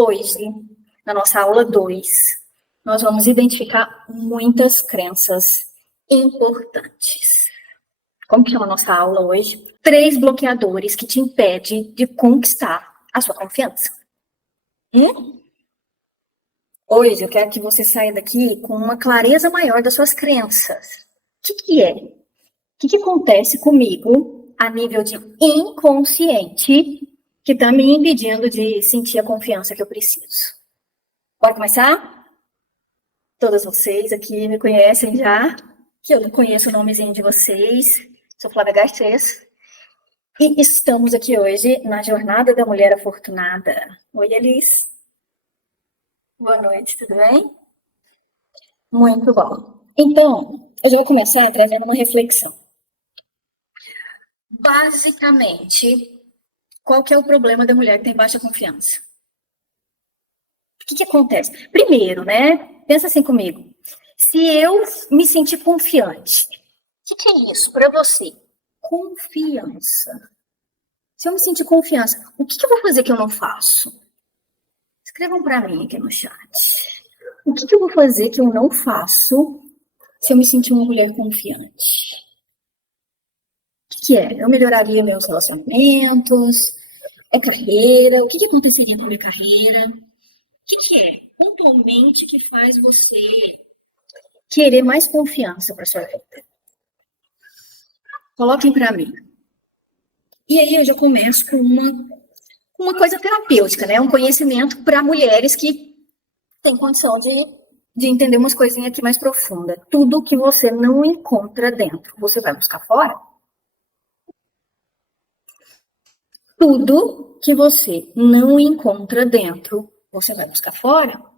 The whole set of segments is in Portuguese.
Hoje, na nossa aula 2, nós vamos identificar muitas crenças importantes. Como que chama a nossa aula hoje? 3 bloqueadores que te impedem de conquistar a sua confiança. Hoje eu quero que você saia daqui com uma clareza maior das suas crenças. O que é? O que acontece comigo a nível de inconsciente que está me impedindo de sentir a confiança que eu preciso? Bora começar? Todas vocês aqui me conhecem já, que eu não conheço o nomezinho de vocês. Sou Flávia Garcês. E estamos aqui hoje na Jornada da Mulher Afortunada. Oi, Elis. Boa noite, tudo bem? Muito bom. Então, eu já vou começar trazendo uma reflexão. Basicamente, qual que é o problema da mulher que tem baixa confiança? O que acontece? Primeiro, né? Pensa assim comigo. Se eu me sentir confiante, o que é isso para você? Confiança. Se eu me sentir confiança, o que eu vou fazer que eu não faço? Escrevam para mim aqui no chat. O que eu vou fazer que eu não faço se eu me sentir uma mulher confiante? O que é? Eu melhoraria meus relacionamentos? É carreira? O que aconteceria com a minha carreira? O que é, pontualmente, que faz você querer mais confiança para sua vida? Coloquem para mim. E aí eu já começo com uma coisa terapêutica, né? Um conhecimento para mulheres que têm condição de entender umas coisinhas aqui mais profundas. Tudo que você não encontra dentro, você vai buscar fora? Tudo que você não encontra dentro, você vai buscar fora? O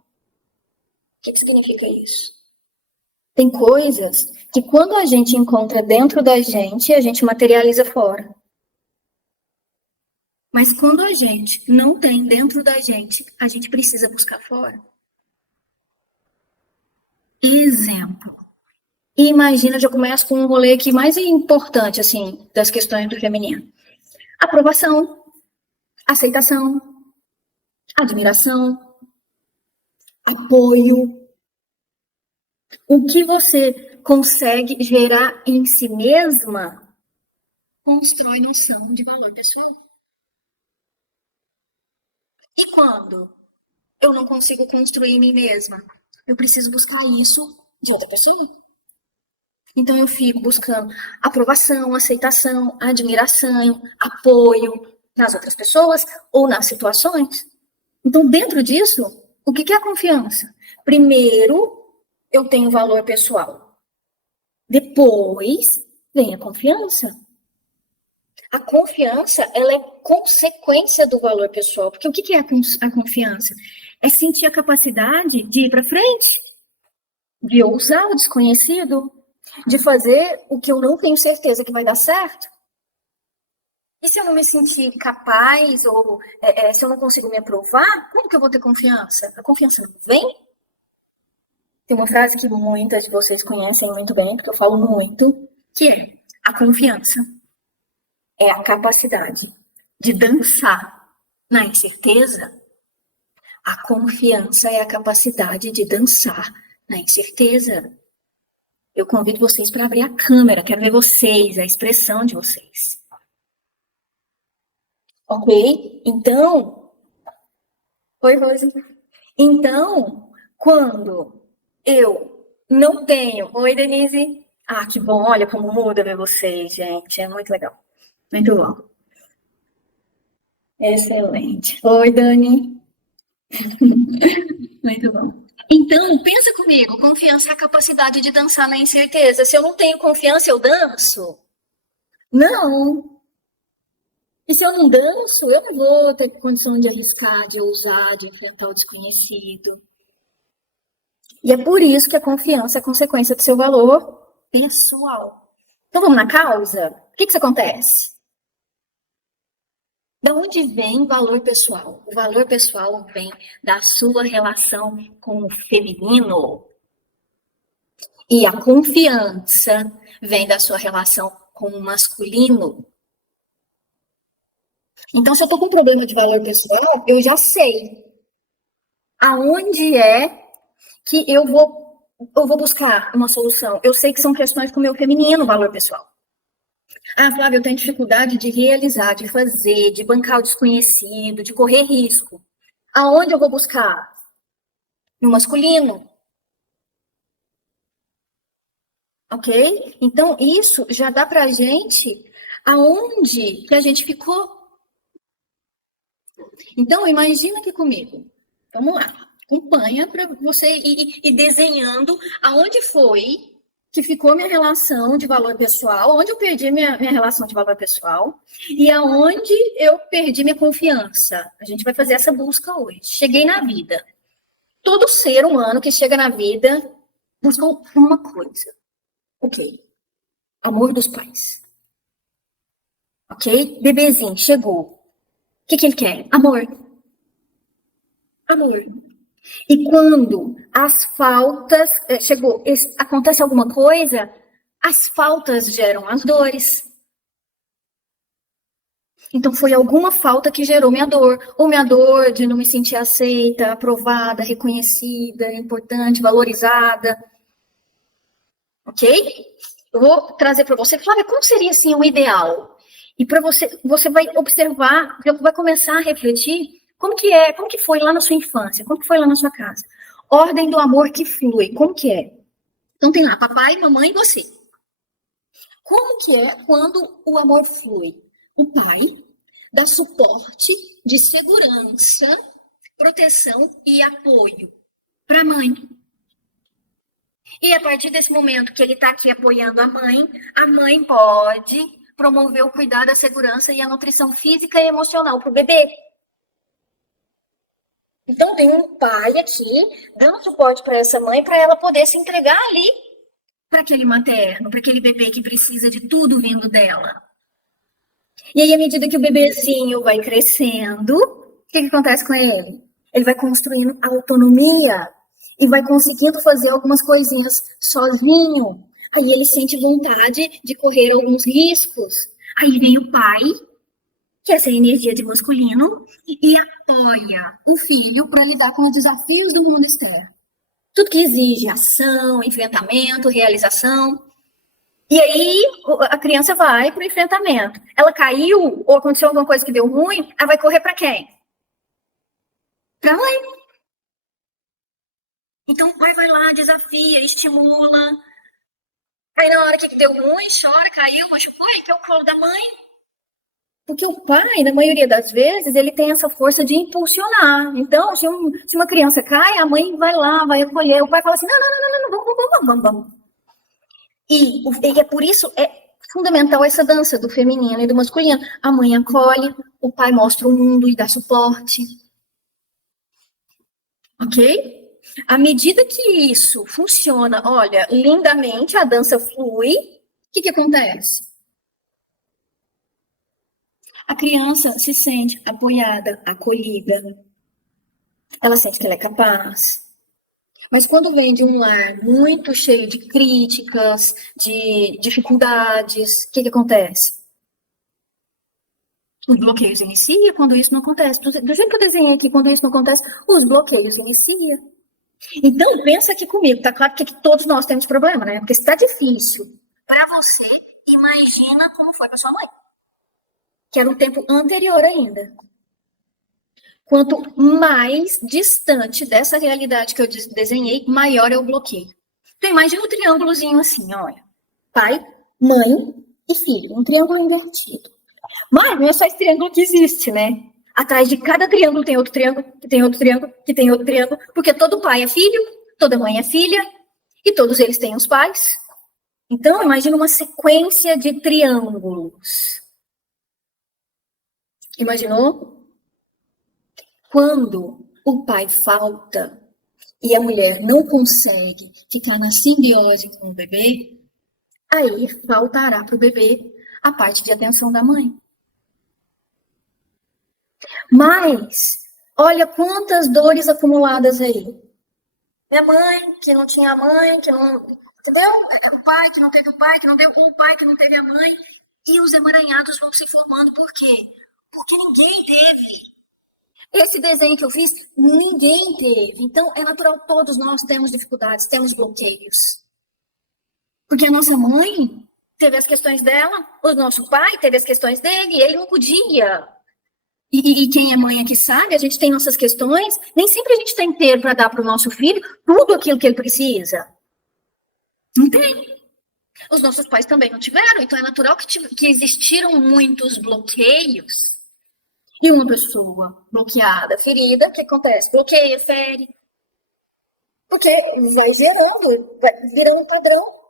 que significa isso? Tem coisas que quando a gente encontra dentro da gente, a gente materializa fora. Mas quando a gente não tem dentro da gente, a gente precisa buscar fora. Exemplo. Imagina, já começo com um rolê aqui mais importante, assim, das questões do feminino. Aprovação, aceitação, admiração, apoio. O que você consegue gerar em si mesma constrói noção de valor pessoal. E quando eu não consigo construir em mim mesma, eu preciso buscar isso de outra pessoa. Então eu fico buscando aprovação, aceitação, admiração, apoio nas outras pessoas ou nas situações. Então, dentro disso, o que é a confiança? Primeiro, eu tenho valor pessoal. Depois, vem a confiança. A confiança, ela é consequência do valor pessoal. Porque o que é a confiança? É sentir a capacidade de ir para frente, de ousar o desconhecido, de fazer o que eu não tenho certeza que vai dar certo. E se eu não me sentir capaz, ou se eu não consigo me aprovar, como que eu vou ter confiança? A confiança não vem? Tem uma frase que muitas de vocês conhecem muito bem, porque eu falo muito, que é: a confiança é a capacidade de dançar na incerteza. A confiança é a capacidade de dançar na incerteza. Eu convido vocês para abrir a câmera, quero ver vocês, a expressão de vocês. Ok? Então, oi, Rose. Então, quando eu não tenho... Oi, Denise. Ah, que bom, olha como muda ver vocês, gente, é muito legal. Muito bom. Excelente. Oi, Dani. Muito bom. Então, pensa comigo, confiança é a capacidade de dançar na incerteza. Se eu não tenho confiança, eu danço? Não. E se eu não danço, eu não vou ter condição de arriscar, de ousar, de enfrentar o desconhecido. E é por isso que a confiança é consequência do seu valor pessoal. Então vamos na causa? O que isso acontece? Da onde vem o valor pessoal? O valor pessoal vem da sua relação com o feminino. E a confiança vem da sua relação com o masculino. Então, se eu tô com um problema de valor pessoal, eu já sei. Aonde é que eu vou buscar uma solução? Eu sei que são questões com o meu feminino, valor pessoal. Ah, Flávia, eu tenho dificuldade de realizar, de fazer, de bancar o desconhecido, de correr risco. Aonde eu vou buscar? No masculino, ok? Então, isso já dá pra gente aonde que a gente ficou. Então, imagina aqui comigo. Vamos lá. Acompanha para você ir desenhando aonde foi que ficou minha relação de valor pessoal, onde eu perdi minha relação de valor pessoal e aonde eu perdi minha confiança. A gente vai fazer essa busca hoje. Cheguei na vida. Todo ser humano que chega na vida busca uma coisa. Ok. Amor dos pais. Ok? Bebezinho, chegou. O que ele quer? Amor. Amor. E quando as faltas chegou, acontece alguma coisa, as faltas geram as dores. Então foi alguma falta que gerou minha dor, ou minha dor de não me sentir aceita, aprovada, reconhecida, importante, valorizada, ok? Eu vou trazer para você, Flávia, como seria assim o ideal? E para você vai observar, vai começar a refletir como que foi lá na sua infância, como que foi lá na sua casa. Ordem do amor que flui, como que é? Então tem lá papai, mamãe e você. Como que é quando o amor flui? O pai dá suporte de segurança, proteção e apoio para a mãe. E a partir desse momento que ele está aqui apoiando a mãe pode promover o cuidado, a segurança e a nutrição física e emocional para o bebê. Então tem um pai aqui dando suporte para essa mãe para ela poder se entregar ali para aquele materno, para aquele bebê que precisa de tudo vindo dela. E aí, à medida que o bebezinho vai crescendo, o que acontece com ele? Ele vai construindo autonomia e vai conseguindo fazer algumas coisinhas sozinho. Aí ele sente vontade de correr alguns riscos. Aí vem o pai, que é essa energia de masculino, e apoia o filho para lidar com os desafios do mundo externo. Tudo que exige ação, enfrentamento, realização. E aí a criança vai para o enfrentamento. Ela caiu ou aconteceu alguma coisa que deu ruim, ela vai correr para quem? Para a mãe. Então vai lá, desafia, estimula. Aí na hora que deu ruim, chora, caiu, machucou, aí que é o colo da mãe. Porque o pai, na maioria das vezes, ele tem essa força de impulsionar. Então, se uma criança cai, a mãe vai lá, vai acolher. O pai fala assim: não, não, não, não, vamos. E é por isso é fundamental essa dança do feminino e do masculino. A mãe acolhe, o pai mostra o mundo e dá suporte. Ok? À medida que isso funciona, olha, lindamente, a dança flui, o que acontece? A criança se sente apoiada, acolhida. Ela sente que ela é capaz. Mas quando vem de um lar muito cheio de críticas, de dificuldades, o que acontece? Os bloqueios iniciam quando isso não acontece. Do jeito que eu desenhei aqui, quando isso não acontece, os bloqueios iniciam. Então, pensa aqui comigo, tá claro que todos nós temos problema, né? Porque se tá difícil para você, imagina como foi para sua mãe. Que era um tempo anterior ainda. Quanto mais distante dessa realidade que eu desenhei, maior é o bloqueio. Tem mais de um triângulozinho assim, olha. Pai, mãe e filho. Um triângulo invertido. Mas não é só esse triângulo que existe, né? Atrás de cada triângulo tem outro triângulo, que tem outro triângulo, que tem outro triângulo, porque todo pai é filho, toda mãe é filha, e todos eles têm os pais. Então, imagina uma sequência de triângulos. Imaginou? Quando o pai falta e a mulher não consegue ficar na simbiose com o bebê, aí faltará para o bebê a parte de atenção da mãe. Mas, olha quantas dores acumuladas aí. Minha mãe, que não tinha mãe, que não. Entendeu? O pai que não teve o pai, que não teve o pai que não teve a mãe. E os emaranhados vão se formando. Por quê? Porque ninguém teve. Esse desenho que eu fiz, ninguém teve. Então, é natural, todos nós temos dificuldades, temos bloqueios. Porque a nossa mãe teve as questões dela, o nosso pai teve as questões dele, e ele não podia. E quem é mãe aqui sabe, a gente tem nossas questões, nem sempre a gente tem inteiro para dar para o nosso filho tudo aquilo que ele precisa. Não tem. Os nossos pais também não tiveram, então é natural que existiram muitos bloqueios. E uma pessoa bloqueada, ferida, o que acontece? Bloqueia, fere. Porque vai gerando, vai virando um padrão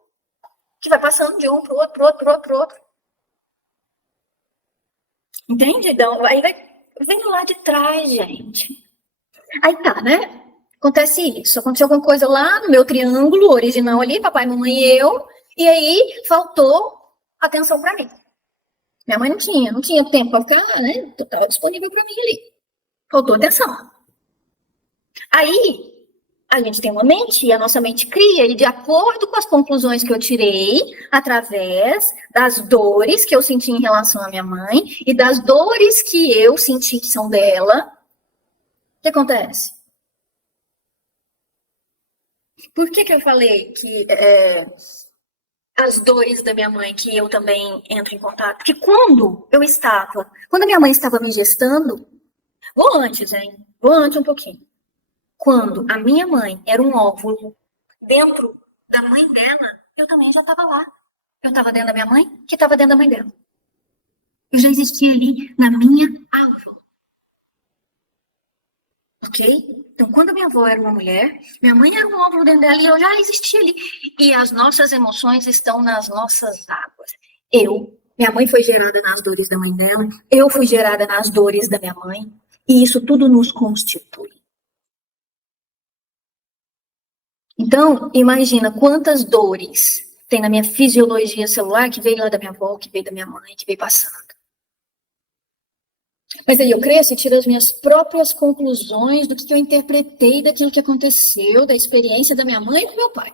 que vai passando de um para o outro, pro outro, pro outro, pro outro. Entende? Então, aí vem lá de trás, gente. Aí tá, né? Acontece isso. Aconteceu alguma coisa lá no meu triângulo original ali, papai, mamãe e eu, e aí faltou atenção para mim. Minha mãe não tinha tempo para ficar, né? Total disponível para mim ali. Faltou atenção. Aí a gente tem uma mente e a nossa mente cria, e de acordo com as conclusões que eu tirei, através das dores que eu senti em relação à minha mãe e das dores que eu senti que são dela, o que acontece? Por que eu falei que as dores da minha mãe, que eu também entro em contato? Porque quando a minha mãe estava me gestando, vou antes, hein? Vou antes um pouquinho. Quando a minha mãe era um óvulo dentro da mãe dela, eu também já estava lá. Eu estava dentro da minha mãe, que estava dentro da mãe dela. Eu já existia ali na minha avó. Ok? Então, quando a minha avó era uma mulher, minha mãe era um óvulo dentro dela e eu já existia ali. E as nossas emoções estão nas nossas águas. Minha mãe foi gerada nas dores da mãe dela, eu fui gerada nas dores da minha mãe, e isso tudo nos constitui. Então, imagina quantas dores tem na minha fisiologia celular que veio lá da minha avó, que veio da minha mãe, que veio passando. Mas aí eu cresço e tiro as minhas próprias conclusões do que eu interpretei daquilo que aconteceu, da experiência da minha mãe e do meu pai.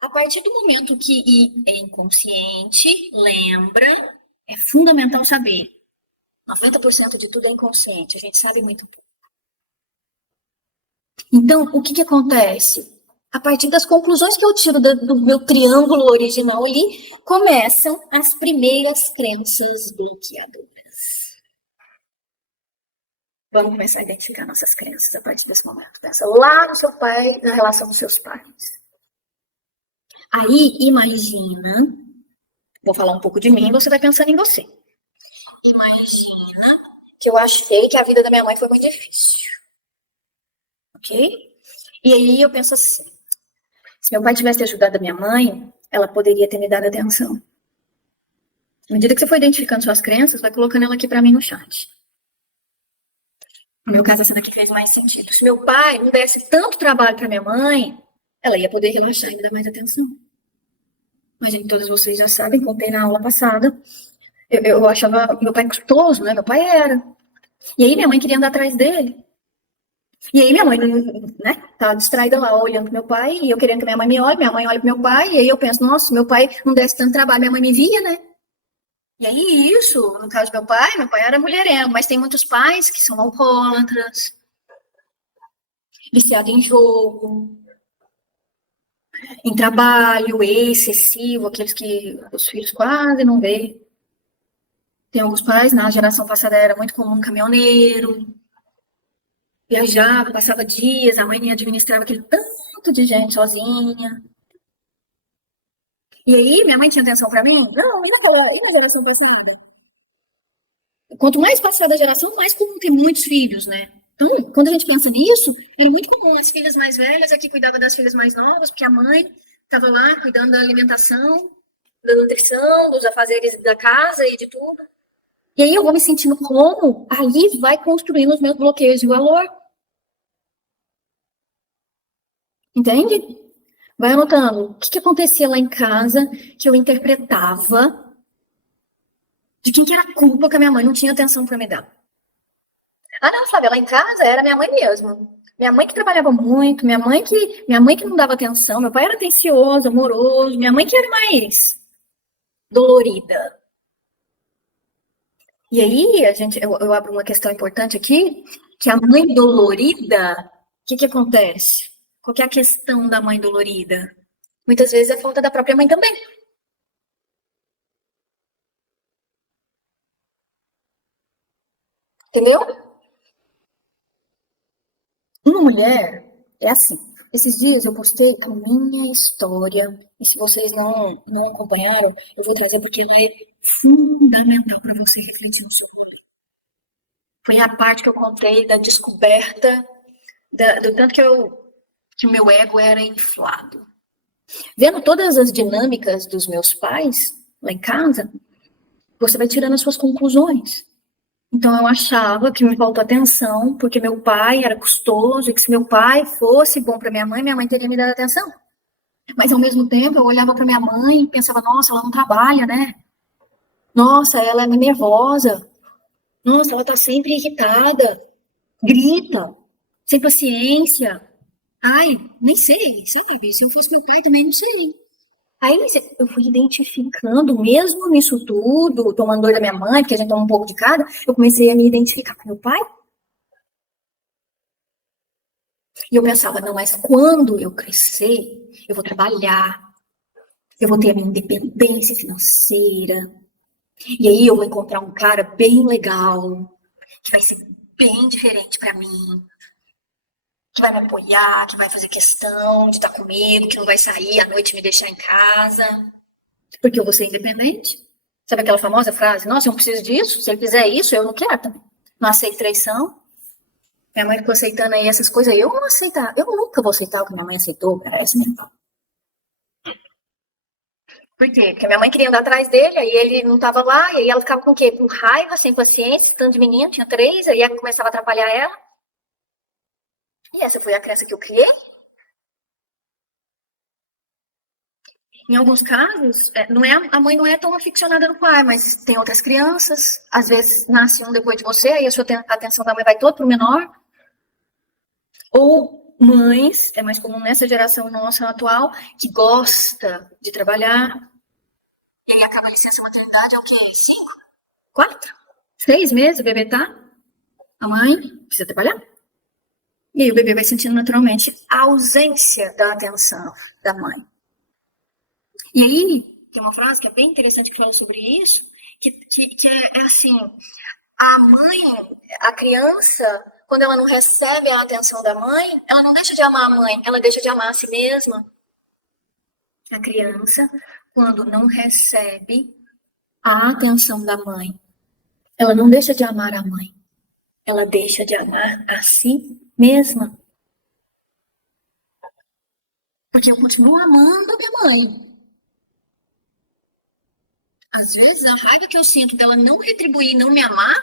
A partir do momento que é inconsciente, lembra, é fundamental saber. 90% de tudo é inconsciente, a gente sabe muito pouco. Então, o que acontece? A partir das conclusões que eu tiro do meu triângulo original ali, começam as primeiras crenças bloqueadoras. Vamos começar a identificar nossas crenças a partir desse momento. Pensa lá no seu pai, na relação dos seus pais. Aí, imagina, vou falar um pouco de mim, você vai pensando em você. Imagina que eu achei que a vida da minha mãe foi muito difícil. Ok? E aí eu penso assim, se meu pai tivesse ajudado a minha mãe, ela poderia ter me dado atenção. À medida que você for identificando suas crenças, vai colocando ela aqui para mim no chat. No meu caso, essa daqui fez mais sentido. Se meu pai não desse tanto trabalho para minha mãe, ela ia poder relaxar e me dar mais atenção. Mas, gente, todos vocês já sabem, contei na aula passada, eu achava meu pai custoso, né? Meu pai era. E aí minha mãe queria andar atrás dele. E aí minha mãe, né, tá distraída lá, olhando pro meu pai, e eu querendo que minha mãe me olhe, minha mãe olha pro meu pai, e aí eu penso, nossa, se meu pai não desse tanto trabalho, minha mãe me via, né? E aí isso, no caso do meu pai era mulherengo, mas tem muitos pais que são alcoólatras, viciados em jogo, em trabalho excessivo, aqueles que os filhos quase não vê. Tem alguns pais, na geração passada era muito comum caminhoneiro, viajava, passava dias, a mãe administrava aquele tanto de gente sozinha. E aí, minha mãe tinha atenção pra mim? Não, e na geração passada? Quanto mais passada a geração, mais comum ter muitos filhos, né? Então, quando a gente pensa nisso, era muito comum as filhas mais velhas aqui cuidavam das filhas mais novas, porque a mãe estava lá cuidando da alimentação, da nutrição, dos afazeres da casa e de tudo. E aí eu vou me sentindo como ali vai construindo os meus bloqueios de valor. Entende? Vai anotando o que acontecia lá em casa que eu interpretava de quem que era a culpa que a minha mãe não tinha atenção para me dar. Ah, não, Flávia, lá em casa era minha mãe mesmo. Minha mãe que trabalhava muito, minha mãe que não dava atenção, meu pai era atencioso, amoroso, minha mãe que era mais dolorida. E aí, eu abro uma questão importante aqui, que a mãe dolorida, o que acontece? Qual que é a questão da mãe dolorida? Muitas vezes é falta da própria mãe também. Entendeu? Uma mulher é assim. Esses dias eu postei a minha história, e se vocês não acompanharam, eu vou trazer porque ela é fundamental para você refletir no seu rolê. Foi a parte que eu contei da descoberta do tanto que o meu ego era inflado. Vendo todas as dinâmicas dos meus pais lá em casa, você vai tirando as suas conclusões. Então eu achava que me faltou atenção, porque meu pai era custoso, e que se meu pai fosse bom para minha mãe teria me dado atenção. Mas ao mesmo tempo eu olhava para minha mãe e pensava, nossa, ela não trabalha, né? Nossa, ela é nervosa. Nossa, ela tá sempre irritada, grita, sem paciência. Ai, nem sei, sabe? Se eu fosse meu pai também não sei. Aí eu fui identificando, mesmo nisso tudo, tomando dor da minha mãe, porque a gente toma um pouco de cada, eu comecei a me identificar com meu pai. E eu pensava, não, mas quando eu crescer, eu vou trabalhar, eu vou ter a minha independência financeira, e aí eu vou encontrar um cara bem legal, que vai ser bem diferente para mim, que vai me apoiar, que vai fazer questão de estar comigo, que não vai sair à noite e me deixar em casa, porque eu vou ser independente. Sabe aquela famosa frase, nossa, eu não preciso disso, se ele fizer isso, eu não quero também. Não aceito traição. Minha mãe ficou aceitando aí essas coisas, eu não aceitar, eu nunca vou aceitar o que minha mãe aceitou, cara, essa mesmo. Por quê? Porque minha mãe queria andar atrás dele, aí ele não tava lá, e aí ela ficava com o quê? Com raiva, sem paciência, tanto de menino, tinha 3, aí começava a atrapalhar ela. E essa foi a crença que eu criei. Em alguns casos, a mãe não é tão aficionada no pai, mas tem outras crianças, às vezes nasce um depois de você, aí a sua atenção da mãe vai toda pro menor. Ou mães, é mais comum nessa geração nossa atual, que gosta de trabalhar. E aí acaba a licença maternidade, é o quê? 5? 4? 6 meses o bebê tá? A mãe precisa trabalhar. E aí o bebê vai sentindo naturalmente a ausência da atenção da mãe. E aí, tem uma frase que é bem interessante que fala sobre isso, que é assim, a mãe, a criança, quando ela não recebe a atenção da mãe, ela não deixa de amar a mãe, ela deixa de amar a si mesma. A criança, quando não recebe a atenção da mãe, ela não deixa de amar a mãe, ela deixa de amar a si mesma. Porque eu continuo amando a minha mãe. Às vezes, a raiva que eu sinto dela não retribuir, não me amar,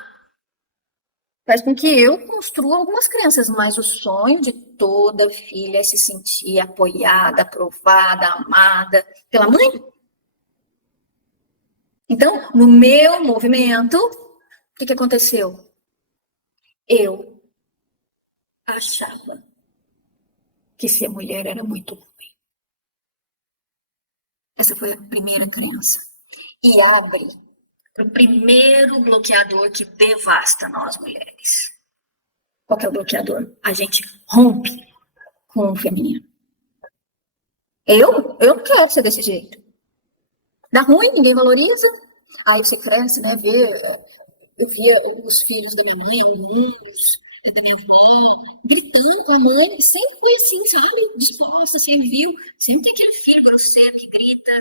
faz com que eu construa algumas crenças, mas o sonho de toda filha é se sentir apoiada, aprovada, amada pela mãe. Então, no meu movimento, o que aconteceu? Eu achava que ser mulher era muito ruim. Essa foi a primeira crença. E abre o primeiro bloqueador que devasta nós mulheres. Qual que é o bloqueador? A gente rompe com o feminino. Eu não quero ser desse jeito. Dá ruim, ninguém valoriza. Aí você cresce, né? Eu via os filhos da minha mãe, alguns, da minha avó, gritando com a mãe. Sempre foi assim, sabe? Disposta, serviu. Sempre tem aquele filho grosseiro que grita,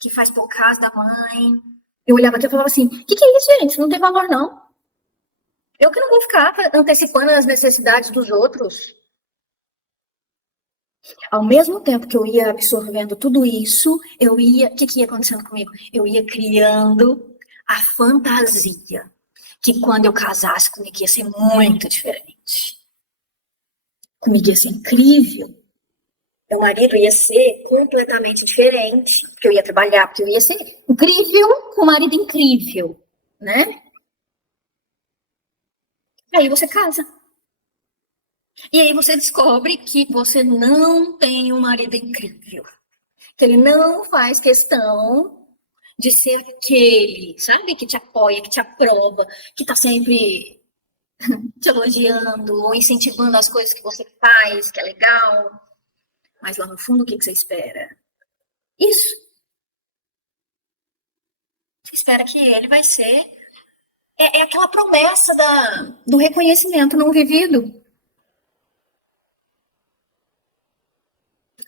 que faz por causa da mãe. Eu olhava aqui e falava assim, o que é isso, gente? Não tem valor, não. Eu que não vou ficar antecipando as necessidades dos outros. Ao mesmo tempo que eu ia absorvendo tudo isso, o que ia acontecendo comigo? Eu ia criando a fantasia que quando eu casasse comigo ia ser muito diferente. Comigo ia ser incrível. Meu marido ia ser completamente diferente, porque eu ia trabalhar, porque eu ia ser incrível com um marido incrível, né? Aí você casa. E aí você descobre que você não tem um marido incrível. Que ele não faz questão de ser aquele, sabe, que te apoia, que te aprova, que tá sempre te elogiando ou incentivando as coisas que você faz, que é legal. Mas lá no fundo, o que você espera? Isso. Você espera que ele vai ser. É aquela promessa do reconhecimento não vivido.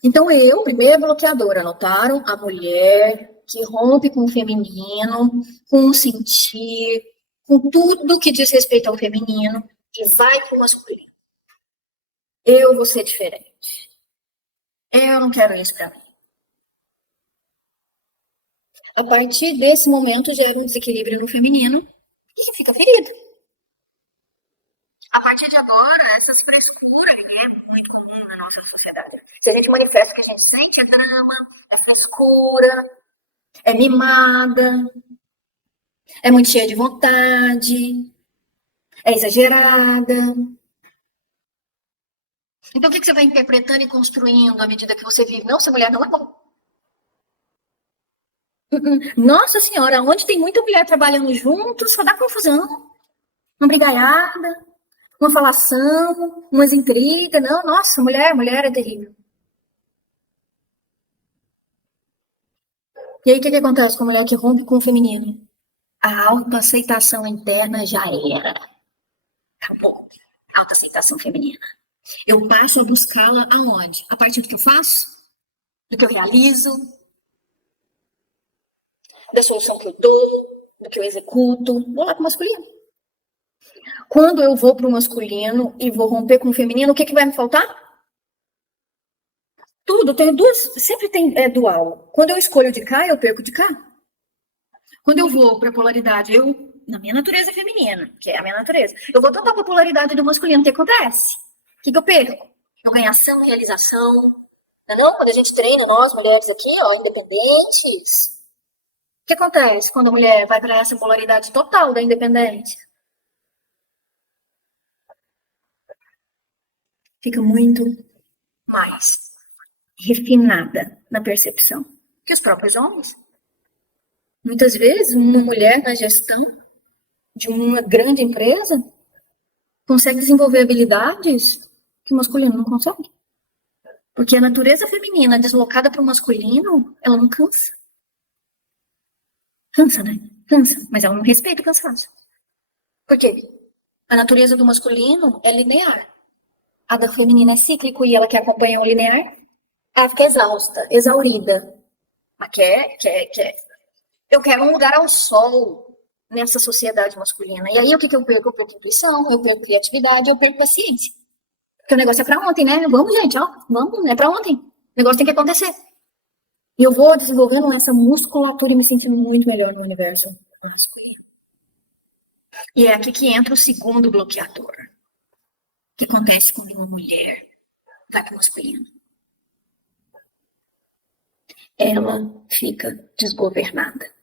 Então, eu, primeira bloqueadora, anotaram a mulher que rompe com o feminino, com o sentir, com tudo que diz respeito ao feminino e vai para o masculino. Eu vou ser diferente. Eu não quero isso para mim. A partir desse momento gera um desequilíbrio no feminino e fica ferida. A partir de agora, essas frescuras é muito comum na nossa sociedade. Se a gente manifesta o que a gente sente, é drama, é frescura, é mimada, é muito cheia de vontade, é exagerada. Então, o que você vai interpretando e construindo à medida que você vive? Não, essa mulher não é bom. Nossa Senhora, onde tem muita mulher trabalhando junto, só dá confusão. Uma brigaiada, uma falação, umas intrigas. Não, nossa, mulher é terrível. E aí, o que acontece com a mulher que rompe com o feminino? A autoaceitação interna já era. Acabou. Autoaceitação feminina. Eu passo a buscá-la aonde? A partir do que eu faço? Do que eu realizo? Da solução que eu dou? Do que eu executo? Vou lá para o masculino. Quando eu vou para o masculino e vou romper com o feminino, o que vai me faltar? Tudo. Tenho duas. Sempre tem dual. Quando eu escolho de cá, eu perco de cá. Quando eu vou para a polaridade, na minha natureza feminina, que é a minha natureza, eu vou total para a polaridade do masculino. O que acontece? O que eu perco? Eu ganho ação, realização. Não, quando a gente treina, nós mulheres aqui, ó, independentes. O que acontece quando a mulher vai para essa polaridade total da independência? Fica muito mais refinada na percepção que os próprios homens. Muitas vezes, uma mulher na gestão de uma grande empresa consegue desenvolver habilidades que o masculino não consegue. Porque a natureza feminina deslocada para o masculino, ela não cansa. Cansa, né? Cansa, mas ela não respeita o cansaço. Por quê? A natureza do masculino é linear. A da feminina é cíclico e ela quer acompanhar o linear. Ela fica exausta, exaurida. Mas quer. Eu quero um lugar ao sol nessa sociedade masculina. E aí o que eu perco? Eu perco intuição, eu perco criatividade, eu perco paciência. Porque o negócio é pra ontem, né? Vamos, gente, ó. Vamos, é pra ontem. O negócio tem que acontecer. E eu vou desenvolvendo essa musculatura e me sentindo muito melhor no universo masculino. E é aqui que entra o segundo bloqueador. O que acontece quando uma mulher vai para o masculino? Ela fica desgovernada.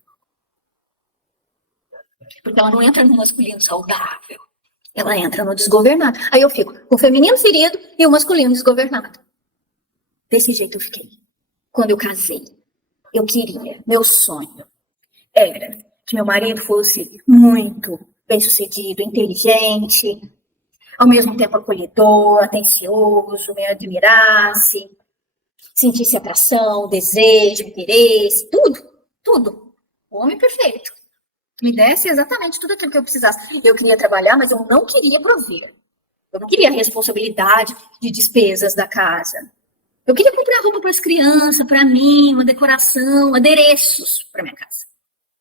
Porque ela não entra no masculino saudável. Ela entra no desgovernado. Aí eu fico com o feminino ferido e o masculino desgovernado. Desse jeito eu fiquei. Quando eu casei, eu queria, meu sonho era que meu marido fosse muito bem-sucedido, inteligente, ao mesmo tempo acolhedor, atencioso, me admirasse, sentisse atração, desejo, interesse, tudo. O homem perfeito. Me desse exatamente tudo aquilo que eu precisasse. Eu queria trabalhar, mas eu não queria prover. Eu não queria a responsabilidade de despesas da casa. Eu queria comprar roupa para as crianças, para mim, uma decoração, adereços para minha casa.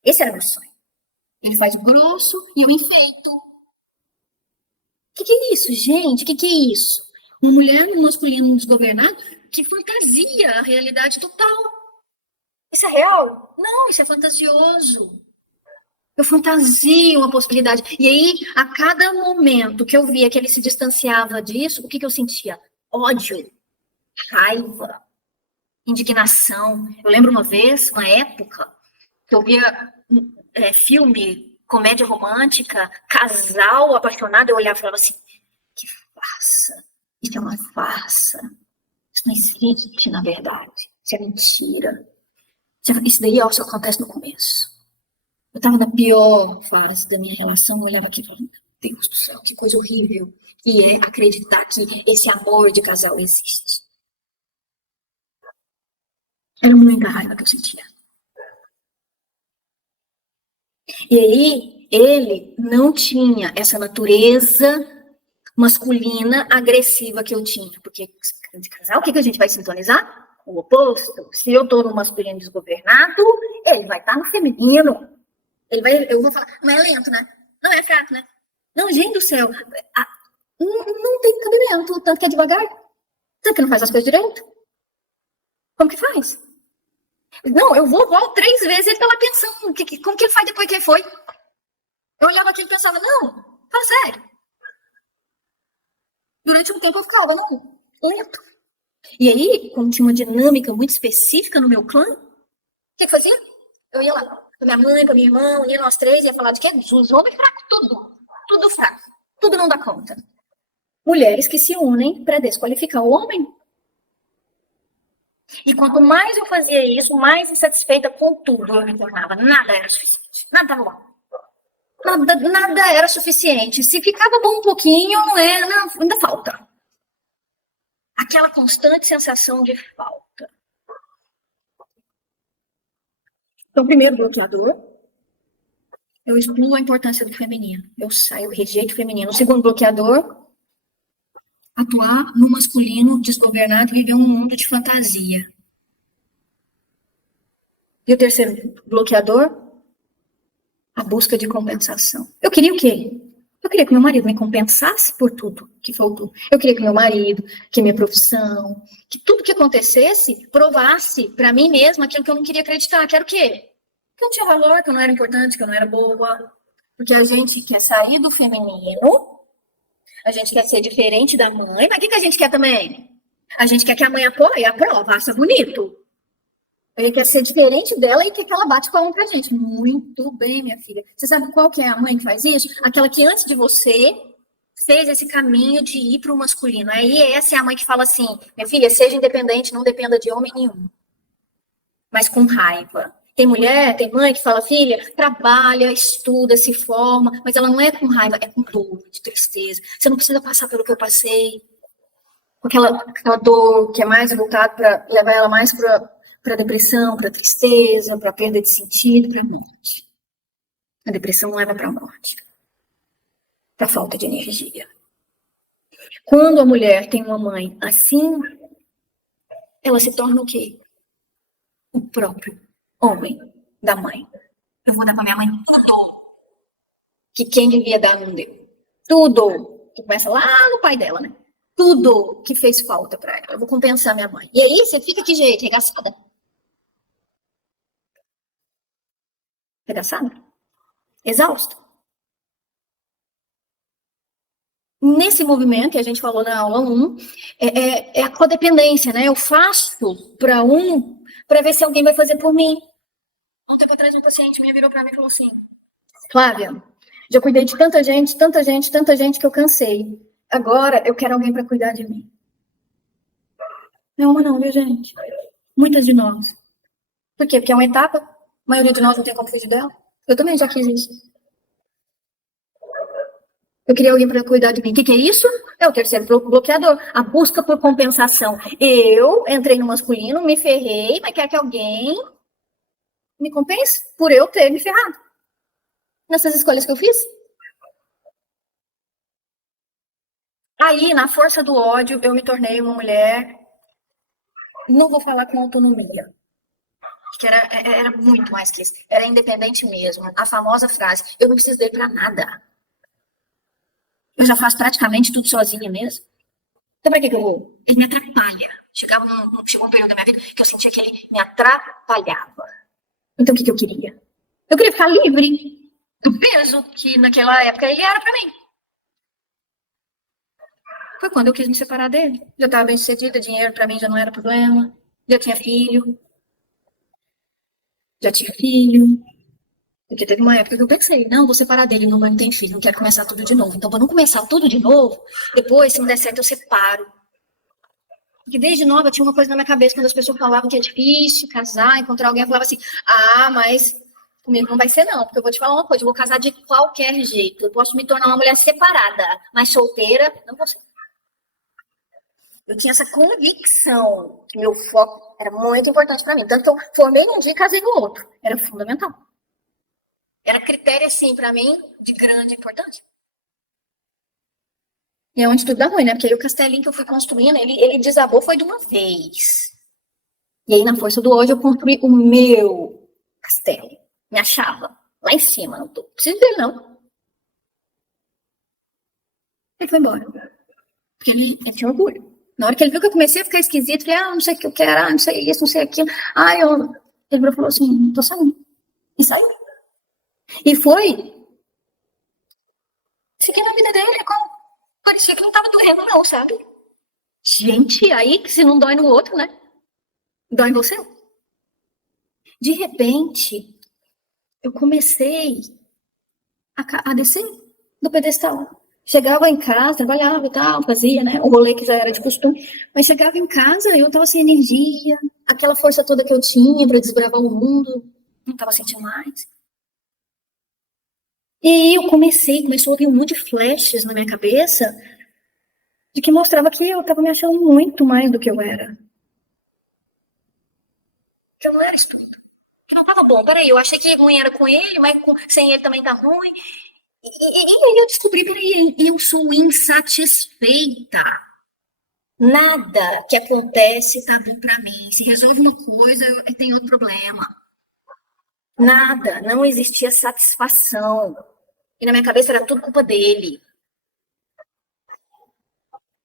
Esse era meu sonho. Ele faz o grosso e eu enfeito. O que é isso, gente? O que é isso? Uma mulher no masculino desgovernado que fantasia a realidade total. Isso é real? Não, isso é fantasioso. Eu fantasio uma possibilidade. E aí, a cada momento que eu via que ele se distanciava disso, o que eu sentia? Ódio, raiva, indignação. Eu lembro uma vez, uma época, que eu via filme, comédia romântica, casal apaixonado, eu olhava e falava assim, que farsa, isso é uma farsa, isso não existe na verdade, isso é mentira. Isso daí, ó, só acontece no começo. Eu tava na pior fase da minha relação, eu olhava aqui e falava, meu Deus do céu, que coisa horrível. E é acreditar que esse amor de casal existe. Era muita raiva que eu sentia. E aí, ele não tinha essa natureza masculina agressiva que eu tinha. Porque de casal, o que a gente vai sintonizar? O oposto. Se eu tô no masculino desgovernado, ele vai estar no feminino. Eu vou falar, não é lento, né? Não é fraco, né? Não, gente do céu. Não tem cabimento, tanto que é devagar. Tanto que não faz as coisas direito. Como que faz? Não, eu volto 3 vezes, ele tá lá pensando, como que ele faz depois que ele foi? Eu olhava aqui e pensava, não, fala sério. Durante um tempo eu ficava, não, lento. E aí, como tinha uma dinâmica muito específica no meu clã, o que eu fazia? Eu ia lá, com minha mãe, com minha irmã, ia nós 3, ia falar de quê? Os homens fracos, tudo fraco, tudo não dá conta. Mulheres que se unem para desqualificar o homem. E quanto mais eu fazia isso, mais insatisfeita com tudo eu me tornava. Nada era suficiente. Nada estava bom. Nada era suficiente. Se ficava bom um pouquinho, não era, ainda falta. Aquela constante sensação de falta. Então, primeiro bloqueador, eu excluo a importância do feminino. Eu rejeito o feminino. O segundo bloqueador, atuar no masculino desgovernado e viver um mundo de fantasia. E o terceiro bloqueador, a busca de compensação. Eu queria o quê? Eu queria que meu marido me compensasse por tudo que faltou. Eu queria que meu marido, que minha profissão, que tudo que acontecesse provasse para mim mesma aquilo que eu não queria acreditar. Que era o quê? Que eu não tinha valor, que eu não era importante, que eu não era boa. Porque a gente quer sair do feminino, a gente quer ser diferente da mãe, mas o que a gente quer também? A gente quer que a mãe apoie, aprova, acha bonito. Ele quer ser diferente dela e quer que ela bate palma pra gente. Muito bem, minha filha. Você sabe qual que é a mãe que faz isso? Aquela que antes de você fez esse caminho de ir pro masculino. Aí essa é a mãe que fala assim, minha filha, seja independente, não dependa de homem nenhum. Mas com raiva. Tem mulher, tem mãe que fala, filha, trabalha, estuda, se forma, mas ela não é com raiva, é com dor, de tristeza. Você não precisa passar pelo que eu passei. Com aquela dor que é mais voltada para levar ela mais para depressão, para tristeza, para perda de sentido, para morte. A depressão leva para a morte, para falta de energia. Quando a mulher tem uma mãe assim, ela se torna o quê? O próprio homem da mãe. Eu vou dar para minha mãe tudo que quem devia dar não deu. Tudo. Que começa lá no pai dela, né? Tudo que fez falta para ela. Eu vou compensar minha mãe. E aí você fica que jeito? Regaçada. Regaçada? Exausto. Nesse movimento que a gente falou na aula 1, é a codependência, né? Eu faço para ver se alguém vai fazer por mim. Um tempo atrás, um paciente minha virou para mim e falou assim, Flávia, já cuidei de tanta gente que eu cansei. Agora eu quero alguém para cuidar de mim. Não é uma não, viu, gente? Muitas de nós. Por quê? Porque é uma etapa, a maioria de nós não tem como fugir dela. Eu também já quis isso. Eu queria alguém para cuidar de mim. O que é isso? É o terceiro bloqueador. A busca por compensação. Eu entrei no masculino, me ferrei, mas quero que alguém me compense por eu ter me ferrado. Nessas escolhas que eu fiz. Aí, na força do ódio, eu me tornei uma mulher, não vou falar com autonomia, que era muito mais que isso. Era independente mesmo. A famosa frase, eu não preciso dele para nada. Eu já faço praticamente tudo sozinha mesmo. Então, pra que eu vou? Ele me atrapalha. Chegou um período da minha vida que eu sentia que ele me atrapalhava. Então, o que eu queria? Eu queria ficar livre do peso que naquela época ele era pra mim. Foi quando eu quis me separar dele. Já estava bem sucedida, dinheiro pra mim já não era problema. Já tinha filho. Porque teve uma época que eu pensei, não, vou separar dele, não, mas não tem filho, não quero começar tudo de novo. Então, para não começar tudo de novo, depois, se não der certo, eu separo. Porque desde nova tinha uma coisa na minha cabeça, quando as pessoas falavam que é difícil casar, encontrar alguém, eu falava assim, mas comigo não vai ser não, porque eu vou te falar uma coisa, eu vou casar de qualquer jeito, eu posso me tornar uma mulher separada, mas solteira, não vou ser. Eu tinha essa convicção que meu foco era muito importante para mim, tanto que eu formei num dia e casei no outro, era fundamental. Era critério, assim, para mim, de grande importância. E é onde tudo dá ruim, né? Porque aí o castelinho que eu fui construindo, ele desabou foi de uma vez. E aí, na força do hoje, eu construí o meu castelo. Me achava lá em cima, não tô. Preciso dele, não. Ele foi embora. Porque ele tinha orgulho. Na hora que ele viu que eu comecei a ficar esquisito, falei, não sei o que eu quero, não sei isso, não sei aquilo. Ele falou assim, tô saindo. E saiu. E foi seguindo a vida dele, como parecia que não tava doendo, não, sabe? Gente, aí que se não dói no outro, né? Dói em você. De repente, eu comecei a descer do pedestal. Chegava em casa, trabalhava e tal, fazia, né? O rolê que já era de costume. Mas chegava em casa, eu tava sem energia, aquela força toda que eu tinha para desbravar o mundo, não tava sentindo mais. E aí começou a vir um monte de flashes na minha cabeça de que mostrava que eu tava me achando muito mais do que eu era. Que eu não era isso tudo. Que não tava bom. Peraí, eu achei que ruim era com ele, mas sem ele também tá ruim. E aí eu descobri, peraí, eu sou insatisfeita. Nada que acontece tá bom pra mim. Se resolve uma coisa, eu tenho outro problema. Nada, não existia satisfação. E na minha cabeça era tudo culpa dele.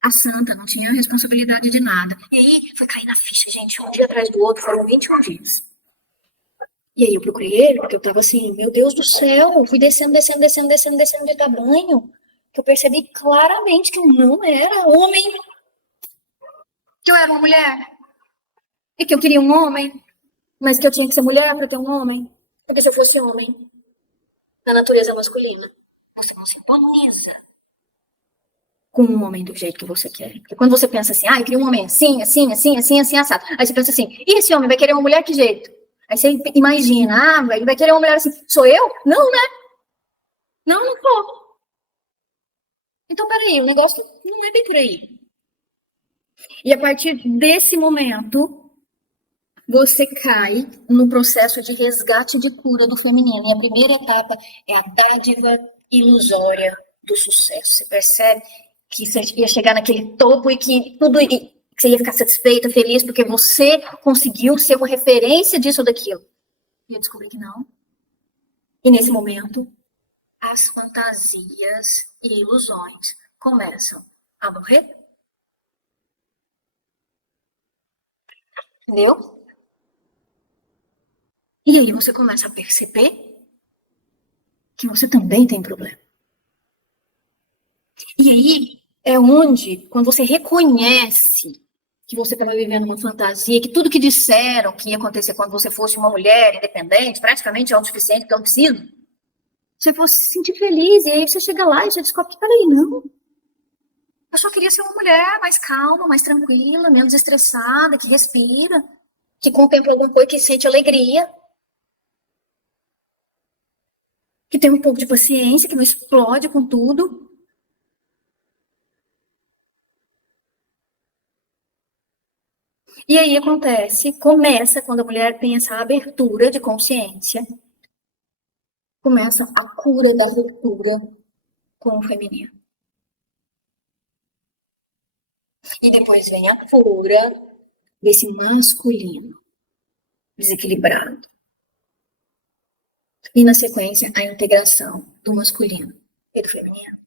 A santa não tinha responsabilidade de nada. E aí foi cair na ficha, gente, um dia atrás do outro, foram 21 dias. E aí eu procurei ele, porque eu tava assim, meu Deus do céu, fui descendo de tamanho, que eu percebi claramente que eu não era homem, que eu era uma mulher, e que eu queria um homem, mas que eu tinha que ser mulher para ter um homem. Porque se eu fosse homem, na natureza masculina, você não se sintoniza com um homem do jeito que você quer. Porque quando você pensa assim, eu queria um homem assim, assim, assim, assim, assim, assado. Aí você pensa assim, e esse homem vai querer uma mulher que jeito? Aí você imagina, ele vai querer uma mulher assim, sou eu? Não, né? Não, não sou. Então, peraí, o negócio não é bem por aí. E a partir desse momento, você cai no processo de resgate de cura do feminino. E a primeira etapa é a dádiva ilusória do sucesso. Você percebe que você ia chegar naquele topo e que tudo que você ia ficar satisfeita, feliz, porque você conseguiu ser uma referência disso ou daquilo. E eu descobri que não. E nesse momento, as fantasias e ilusões começam a morrer. Entendeu? E aí você começa a perceber que você também tem problema. E aí é onde, quando você reconhece que você estava vivendo uma fantasia, que tudo que disseram que ia acontecer quando você fosse uma mulher independente, praticamente autossuficiente, porque eu não preciso, você fosse se sentir feliz, e aí você chega lá e você descobre que, peraí, não. Eu só queria ser uma mulher mais calma, mais tranquila, menos estressada, que respira, que contempla alguma coisa, que sente alegria, que tem um pouco de paciência, que não explode com tudo. E aí começa quando a mulher tem essa abertura de consciência, começa a cura da ruptura com o feminino. E depois vem a cura desse masculino desequilibrado. E na sequência, a integração do masculino e do feminino.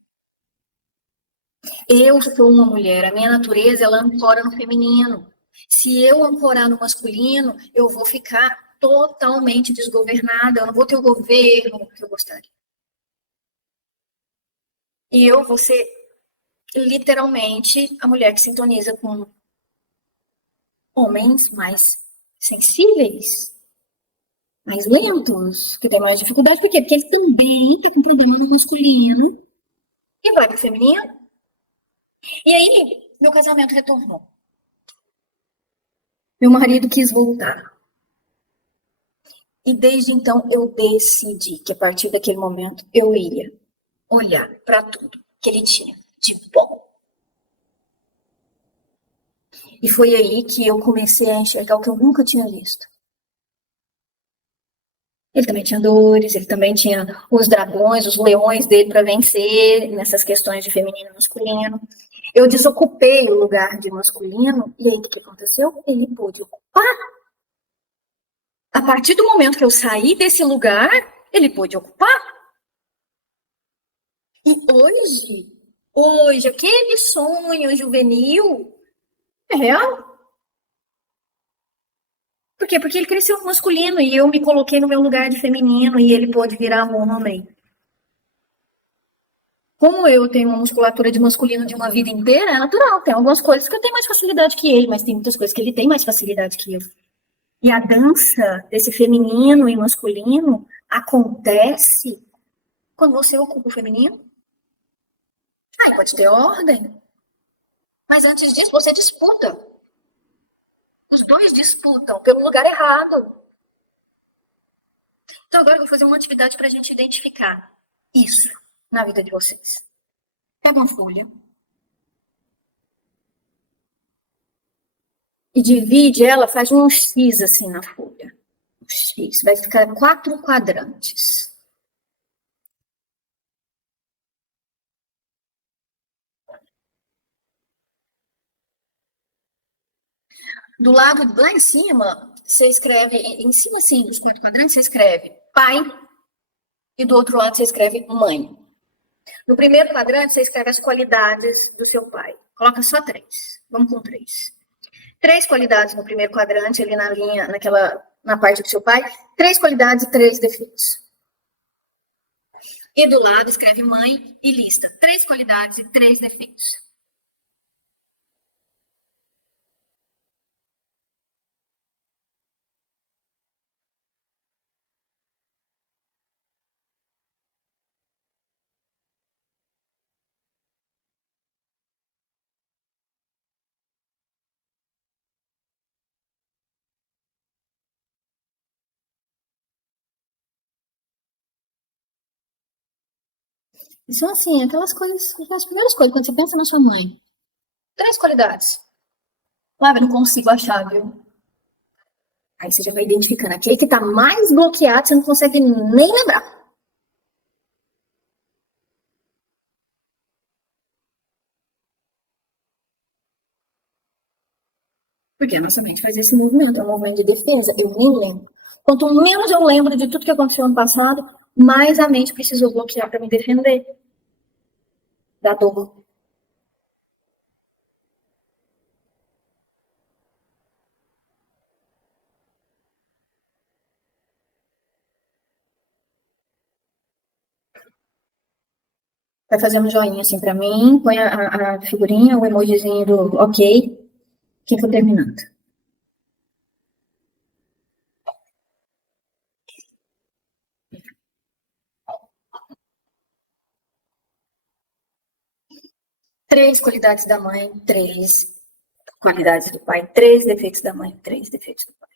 Eu sou uma mulher, a minha natureza ela ancora no feminino. Se eu ancorar no masculino, eu vou ficar totalmente desgovernada, eu não vou ter o governo que eu gostaria. E eu vou ser literalmente a mulher que sintoniza com homens mais sensíveis, mais lentos, que tem mais dificuldade. Por quê? Porque ele também está com problema no masculino e vai pro feminino. E aí, meu casamento retornou. Meu marido quis voltar. E desde então eu decidi que a partir daquele momento eu ia olhar para tudo que ele tinha de bom. E foi aí que eu comecei a enxergar o que eu nunca tinha visto. Ele também tinha dores, ele também tinha os dragões, os leões dele para vencer nessas questões de feminino e masculino. Eu desocupei o lugar de masculino, e aí o que aconteceu? Ele pôde ocupar. A partir do momento que eu saí desse lugar, ele pôde ocupar. E hoje, aquele sonho juvenil é real. Por quê? Porque ele cresceu masculino e eu me coloquei no meu lugar de feminino e ele pôde virar um homem. Como eu tenho uma musculatura de masculino de uma vida inteira, é natural. Tem algumas coisas que eu tenho mais facilidade que ele, mas tem muitas coisas que ele tem mais facilidade que eu. E a dança desse feminino e masculino acontece quando você ocupa o feminino. Aí pode ter ordem. Mas antes disso, você disputa. Os dois disputam pelo lugar errado. Então agora eu vou fazer uma atividade para a gente identificar isso na vida de vocês. Pega uma folha e divide ela, faz um X assim na folha. Um X, vai ficar 4 quadrantes. Do lado lá em cima, você escreve, em cima assim, dos 4 quadrantes, você escreve pai, e do outro lado você escreve mãe. No primeiro quadrante, você escreve as qualidades do seu pai. Coloca só 3. Vamos com 3. 3 qualidades no primeiro quadrante, ali na linha, na parte do seu pai. 3 qualidades e 3 defeitos. E do lado, escreve mãe e lista 3 qualidades e 3 defeitos. E são assim, aquelas coisas, as primeiras coisas, quando você pensa na sua mãe. 3 qualidades. Ah, eu não consigo achar, viu? Aí você já vai identificando. Aquele que tá mais bloqueado, você não consegue nem lembrar. Porque a nossa mente faz esse movimento, é um movimento de defesa. Eu nem lembro. Quanto menos eu lembro de tudo que aconteceu ano passado, mais a mente precisou bloquear para me defender da dor. Vai fazer um joinha assim pra mim, põe a figurinha, o emojizinho do ok, que for terminando. Três qualidades da mãe, 3 qualidades do pai, 3 defeitos da mãe, 3 defeitos do pai.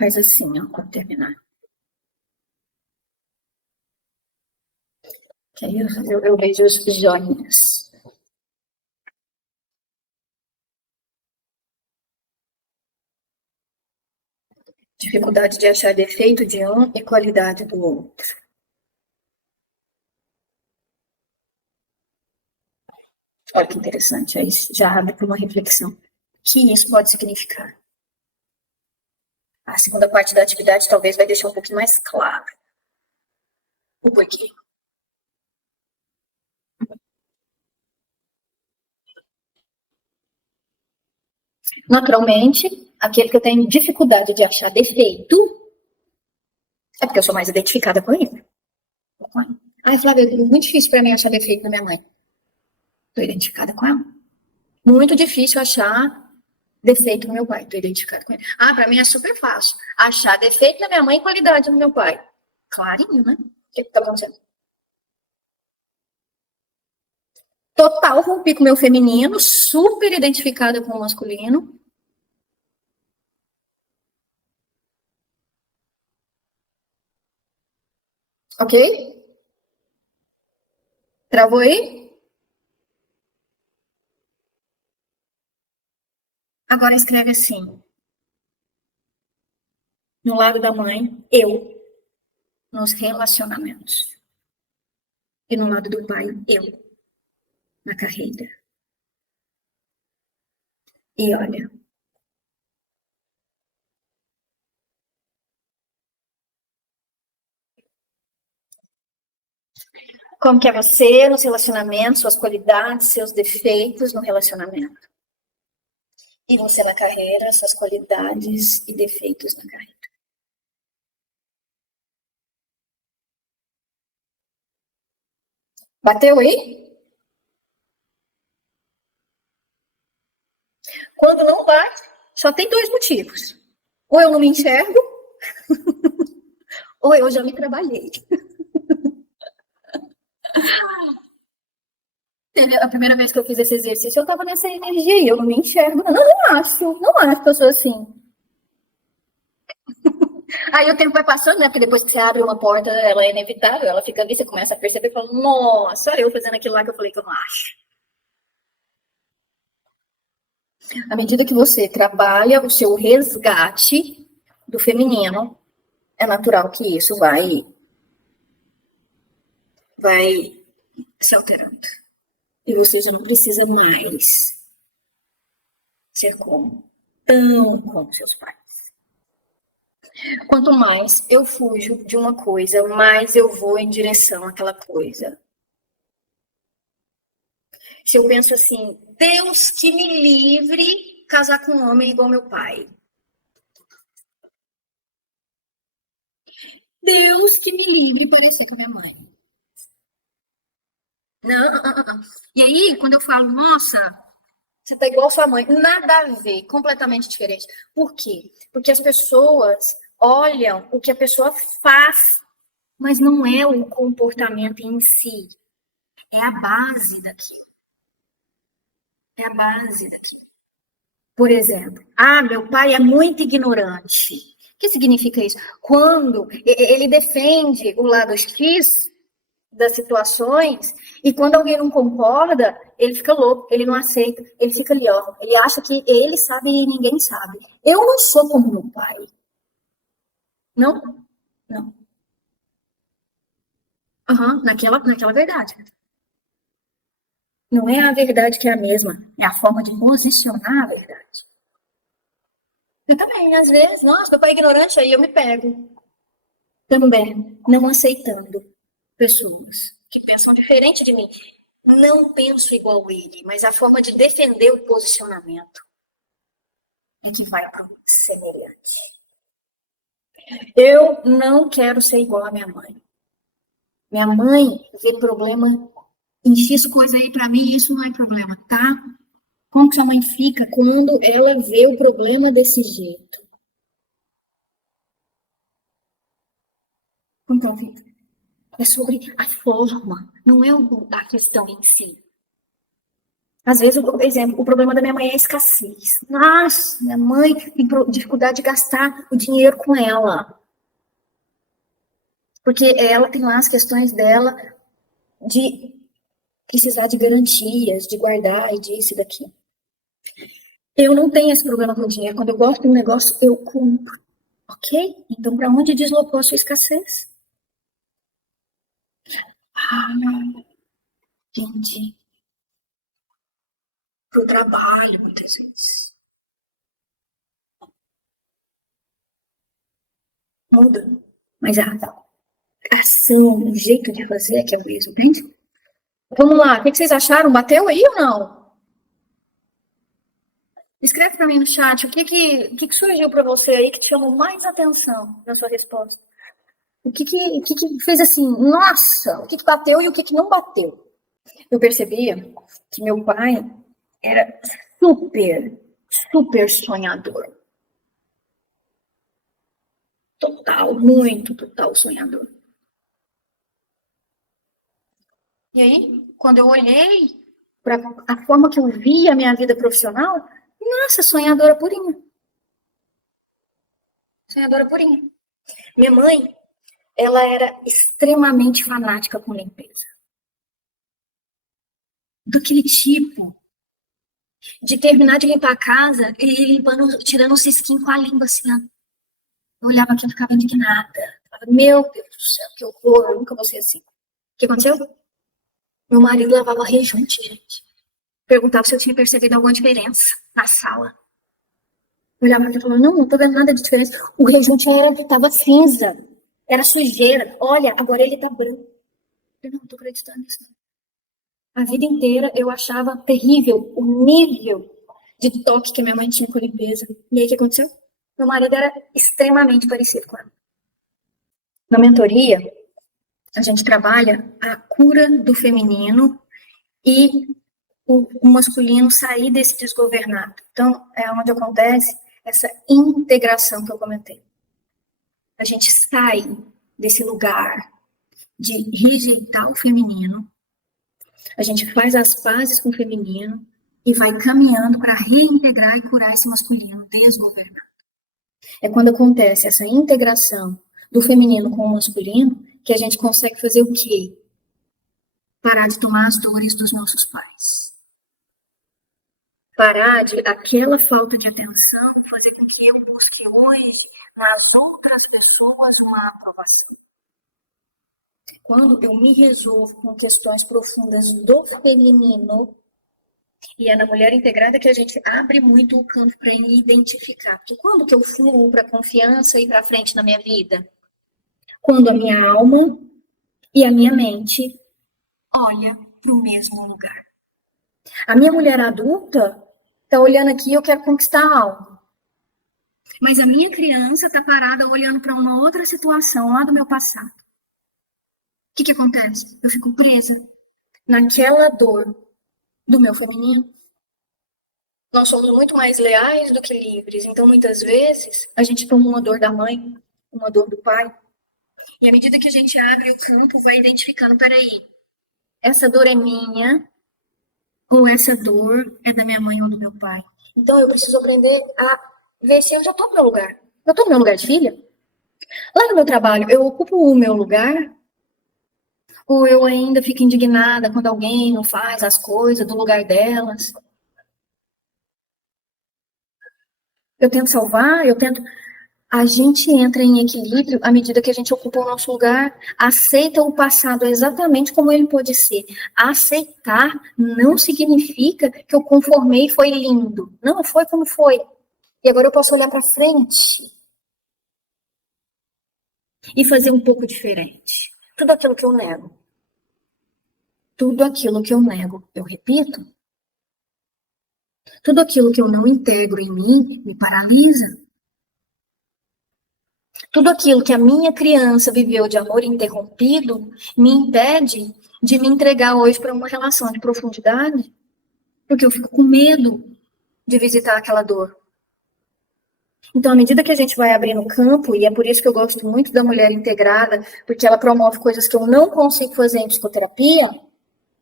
Faz assim, ó, quando terminar. Que aí eu vejo os joinhas. Dificuldade de achar defeito de um e qualidade do outro. Olha que interessante, aí já abre para uma reflexão. O que isso pode significar? A segunda parte da atividade talvez vai deixar um pouquinho mais claro o porquê. Naturalmente, aquele que eu tenho dificuldade de achar defeito é porque eu sou mais identificada com ele. Ai, Flávia, é muito difícil pra mim achar defeito na minha mãe. Tô identificada com ela. Muito difícil achar defeito no meu pai. Tô identificada com ele. Ah, pra mim é super fácil. Achar defeito na minha mãe e qualidade no meu pai. Clarinho, né? O que tá acontecendo? Total rompi com o meu feminino, super identificada com o masculino. Ok? Travou aí? Agora escreve assim. No lado da mãe, eu, nos relacionamentos. E no lado do pai, eu, na carreira. E olha, como que é você nos relacionamentos, suas qualidades, seus defeitos no relacionamento. E você na carreira, suas qualidades e defeitos na carreira. Bateu aí? Quando não bate, só tem dois motivos. Ou eu não me enxergo, ou eu já me trabalhei. A primeira vez que eu fiz esse exercício, eu tava nessa energia aí, eu não me enxergo. Não acho que eu sou assim. Aí o tempo vai passando, né? Porque depois que você abre uma porta, ela é inevitável, ela fica ali, você começa a perceber e fala, nossa, eu fazendo aquilo lá que eu falei que eu não acho. À medida que você trabalha o seu resgate do feminino, é natural que isso vai se alterando. E você já não precisa mais ser como seus pais. Quanto mais eu fujo de uma coisa, mais eu vou em direção àquela coisa. Se eu penso assim, Deus que me livre casar com um homem igual meu pai. Deus que me livre parecer com a minha mãe. Não, não, não, não. E aí, quando eu falo, nossa, você tá igual sua mãe, nada a ver, completamente diferente. Por quê? Porque as pessoas olham o que a pessoa faz, mas não é o comportamento em si, é a base daquilo. É a base daquilo. Por exemplo, meu pai é muito ignorante. O que significa isso? Quando ele defende o lado X das situações e quando alguém não concorda, ele fica louco, ele não aceita, ele fica ali, ó, ele acha que ele sabe e ninguém sabe. Eu não sou como meu pai. Não, não. Uhum, naquela verdade. Não é a verdade que é a mesma, é a forma de posicionar a verdade. Eu também, às vezes, nossa, meu pai é ignorante, aí eu me pego. Também, não aceitando pessoas que pensam diferente de mim. Não penso igual ele, mas a forma de defender o posicionamento é que vai para o semelhante. Eu não quero ser igual à minha mãe. Minha mãe vê problema em X coisa aí para mim, isso não é problema, tá? Como que sua mãe fica quando ela vê o problema desse jeito? Então, Vitor, é sobre a forma, não é a questão em si. Às vezes, por exemplo, o problema da minha mãe é a escassez. Nossa, minha mãe tem dificuldade de gastar o dinheiro com ela. Porque ela tem lá as questões dela de precisar de garantias, de guardar e disso e daquilo. Eu não tenho esse problema com dinheiro. Quando eu gosto de um negócio, eu compro. Ok? Então, para onde deslocou a sua escassez? Ah, entendi. Pro trabalho, muitas vezes. Muda. Mas a ação, o jeito de fazer é que é o mesmo, entende? Vamos lá, o que vocês acharam? Bateu aí ou não? Escreve para mim no chat o que surgiu para você aí que te chamou mais atenção na sua resposta. O que fez assim, nossa, o que bateu e o que não bateu? Eu percebia que meu pai era super, super sonhador. Total, muito total sonhador. E aí, quando eu olhei para a forma que eu via a minha vida profissional, nossa, sonhadora purinha. Sonhadora purinha. Minha mãe, ela era extremamente fanática com limpeza. Daquele tipo de terminar de limpar a casa e ir limpando, tirando o cisquinho com a língua assim, ó. Eu olhava aqui e ficava indignada. Falava, meu Deus do céu, que horror, eu nunca vou ser assim. O que aconteceu? Meu marido lavava rejunte, gente. Perguntava se eu tinha percebido alguma diferença na sala. Eu olhava aqui e falava, não tô vendo nada de diferença. O rejunte tava cinza. Era sujeira. Olha, agora ele tá branco. Eu não tô acreditando nisso. A vida inteira eu achava terrível o nível de toque que minha mãe tinha com a limpeza. E aí o que aconteceu? Meu marido era extremamente parecido com ela. Na mentoria, a gente trabalha a cura do feminino e o masculino sair desse desgovernado. Então, é onde acontece essa integração que eu comentei. A gente sai desse lugar de rejeitar o feminino, a gente faz as pazes com o feminino e vai caminhando para reintegrar e curar esse masculino desgovernado. É quando acontece essa integração do feminino com o masculino que a gente consegue fazer o quê? Parar de tomar as dores dos nossos pais. Parar de aquela falta de atenção fazer com que eu busque hoje nas outras pessoas uma aprovação. Quando eu me resolvo com questões profundas do feminino, e é na mulher integrada que a gente abre muito o campo para identificar. Porque quando que eu fluo para a confiança e para frente na minha vida? Quando a minha alma e a minha mente olham para o mesmo lugar. A minha mulher adulta está olhando aqui e eu quero conquistar algo. Mas a minha criança está parada olhando para uma outra situação lá do meu passado. O que acontece? Eu fico presa naquela dor do meu feminino. Nós somos muito mais leais do que livres. Então, muitas vezes, a gente toma uma dor da mãe, uma dor do pai. E à medida que a gente abre o campo, vai identificando, peraí, essa dor é minha, ou essa dor é da minha mãe ou do meu pai. Então, eu preciso aprender a ver se eu já estou no meu lugar. Eu estou no meu lugar de filha? Lá no meu trabalho, eu ocupo o meu lugar? Ou eu ainda fico indignada quando alguém não faz as coisas do lugar delas? Eu tento salvar, A gente entra em equilíbrio à medida que a gente ocupa o nosso lugar, aceita o passado exatamente como ele pode ser. Aceitar não significa que eu conformei e foi lindo. Não, foi como foi. E agora eu posso olhar para frente e fazer um pouco diferente. Tudo aquilo que eu nego. Tudo aquilo que eu nego, eu repito. Tudo aquilo que eu não integro em mim me paralisa. Tudo aquilo que a minha criança viveu de amor interrompido me impede de me entregar hoje para uma relação de profundidade, porque eu fico com medo de visitar aquela dor. Então, à medida que a gente vai abrindo o campo, e é por isso que eu gosto muito da mulher integrada, porque ela promove coisas que eu não consigo fazer em psicoterapia,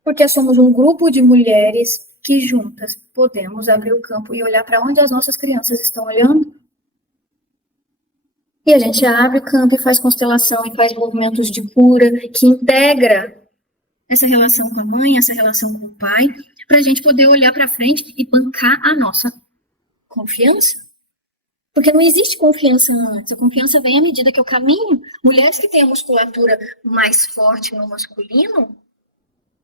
porque somos um grupo de mulheres que juntas podemos abrir o campo e olhar para onde as nossas crianças estão olhando. E a gente abre o campo e faz constelação e faz movimentos de cura que integra essa relação com a mãe, essa relação com o pai, para a gente poder olhar para frente e bancar a nossa confiança. Porque não existe confiança antes. A confiança vem à medida que eu caminho. Mulheres que têm a musculatura mais forte no masculino,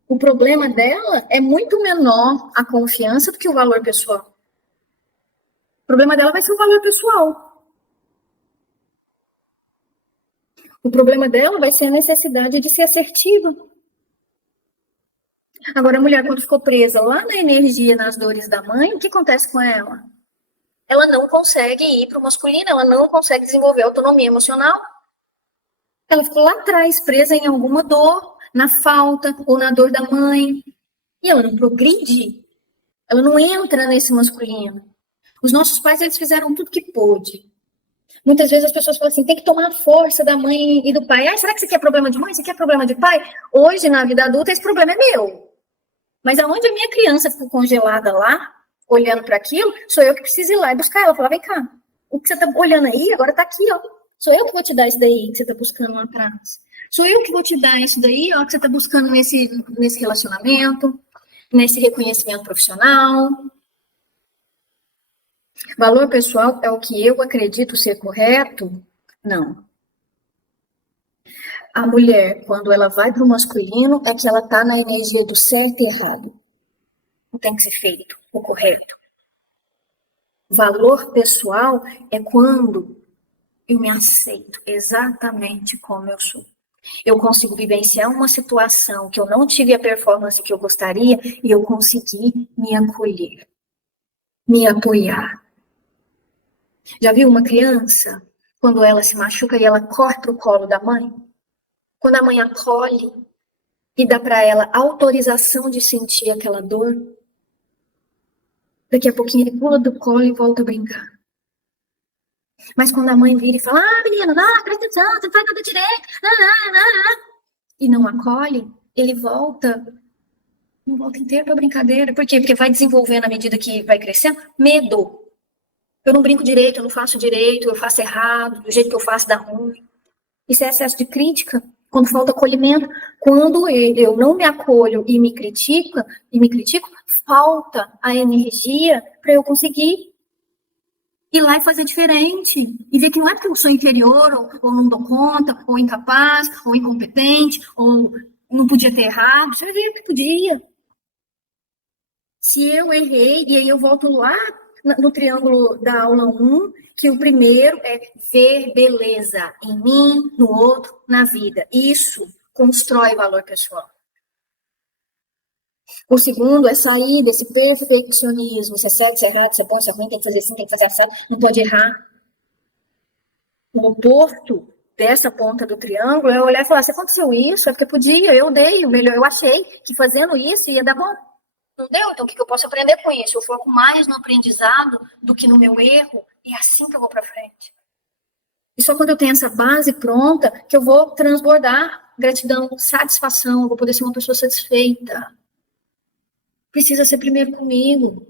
o problema dela é muito menor a confiança do que o valor pessoal. O problema dela vai ser o valor pessoal. O problema dela vai ser a necessidade de ser assertiva. Agora, a mulher, quando ficou presa lá na energia, nas dores da mãe, o que acontece com ela? ela não consegue ir para o masculino, ela não consegue desenvolver autonomia emocional. Ela ficou lá atrás, presa em alguma dor, na falta ou na dor da mãe. E ela não progride. Ela não entra nesse masculino. Os nossos pais, eles fizeram tudo que pôde. Muitas vezes as pessoas falam assim, tem que tomar a força da mãe e do pai. Ah, será que isso aqui é problema de mãe? Isso aqui é problema de pai? Hoje, na vida adulta, esse problema é meu. Mas aonde a minha criança ficou congelada lá, olhando para aquilo, sou eu que preciso ir lá e buscar ela. Falar, vem cá, o que você está olhando aí, agora está aqui, ó. Sou eu que vou te dar isso daí que você está buscando lá atrás. Sou eu que vou te dar isso daí, ó, que você está buscando nesse relacionamento, nesse reconhecimento profissional. Valor pessoal é o que eu acredito ser correto? Não. A mulher, quando ela vai para o masculino, é que ela está na energia do certo e errado. Não tem que ser feito, o correto. Valor pessoal é quando eu me aceito exatamente como eu sou. Eu consigo vivenciar uma situação que eu não tive a performance que eu gostaria e eu consegui me acolher, me apoiar. Já viu uma criança, quando ela se machuca e ela corre para o colo da mãe? Quando a mãe acolhe e dá para ela autorização de sentir aquela dor, daqui a pouquinho ele pula do colo e volta a brincar. Mas quando a mãe vira e fala, menino, presta atenção, você faz tudo direito, e não acolhe, ele volta inteiro para brincadeira. Por quê? Porque vai desenvolvendo à medida que vai crescendo, medo. Eu não brinco direito, eu não faço direito, eu faço errado, do jeito que eu faço dá ruim. Isso é excesso de crítica, quando falta acolhimento. Quando eu não me acolho e me critico, falta a energia para eu conseguir ir lá e fazer diferente. E ver que não é porque eu sou inferior, ou não dou conta, ou incapaz, ou incompetente, ou não podia ter errado. Você viu que podia. Se eu errei, e aí eu volto lá no triângulo da aula 1, que o primeiro é ver beleza em mim, no outro, na vida. Isso constrói valor pessoal. O segundo é sair desse perfeccionismo. Você é certo, você é errado, você é bom, você é ruim, tem que fazer assim, tem que fazer assim, não pode errar. O oposto dessa ponta do triângulo é olhar e falar, se aconteceu isso, é porque podia, eu dei o melhor, eu achei que fazendo isso ia dar bom. Não deu? Então o que eu posso aprender com isso? Eu foco mais no aprendizado do que no meu erro, e é assim que eu vou para frente. E só quando eu tenho essa base pronta que eu vou transbordar gratidão, satisfação, eu vou poder ser uma pessoa satisfeita. Precisa ser primeiro comigo,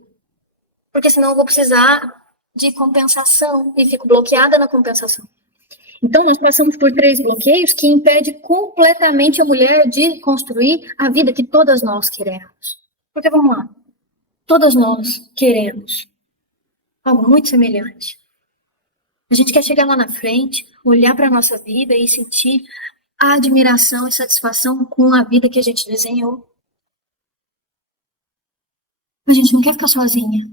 porque senão eu vou precisar de compensação e fico bloqueada na compensação. Então, nós passamos por 3 bloqueios que impedem completamente a mulher de construir a vida que todas nós queremos. Porque, vamos lá, todas nós queremos algo muito semelhante. A gente quer chegar lá na frente, olhar para a nossa vida e sentir a admiração e satisfação com a vida que a gente desenhou. A gente não quer ficar sozinha.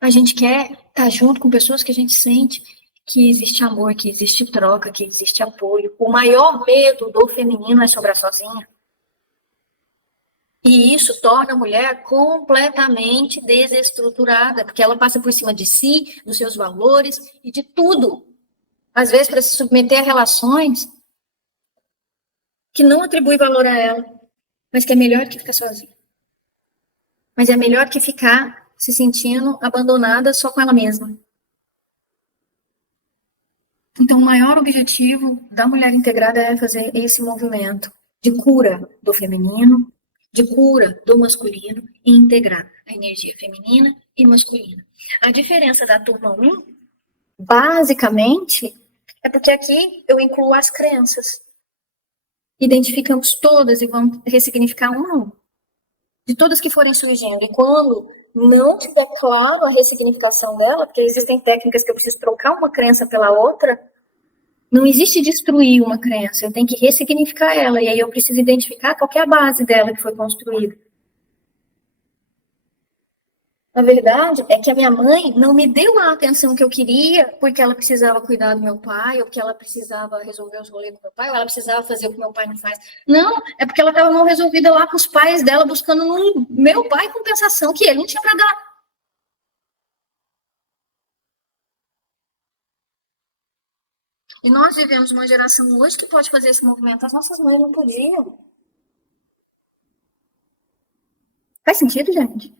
A gente quer estar junto com pessoas que a gente sente que existe amor, que existe troca, que existe apoio. O maior medo do feminino é sobrar sozinha. E isso torna a mulher completamente desestruturada, porque ela passa por cima de si, dos seus valores e de tudo. Às vezes, para se submeter a relações que não atribuem valor a ela, mas que é melhor que ficar sozinha. Mas é melhor que ficar se sentindo abandonada só com ela mesma. Então, o maior objetivo da mulher integrada é fazer esse movimento de cura do feminino, de cura do masculino e integrar a energia feminina e masculina. A diferença da turma 1, basicamente, é porque aqui eu incluo as crenças. Identificamos todas e vamos ressignificar uma a uma. De todas que forem surgindo. E quando não tiver claro a ressignificação dela, porque existem técnicas que eu preciso trocar uma crença pela outra, não existe destruir uma crença, eu tenho que ressignificar ela, e aí eu preciso identificar qual que é a base dela que foi construída. A verdade é que a minha mãe não me deu a atenção que eu queria porque ela precisava cuidar do meu pai, ou porque ela precisava resolver os rolês do meu pai, ou ela precisava fazer o que meu pai não faz. Não, é porque ela estava mal resolvida lá com os pais dela, buscando no meu pai compensação que ele não tinha para dar. E nós vivemos uma geração hoje que pode fazer esse movimento. As nossas mães não podiam. Faz sentido, gente?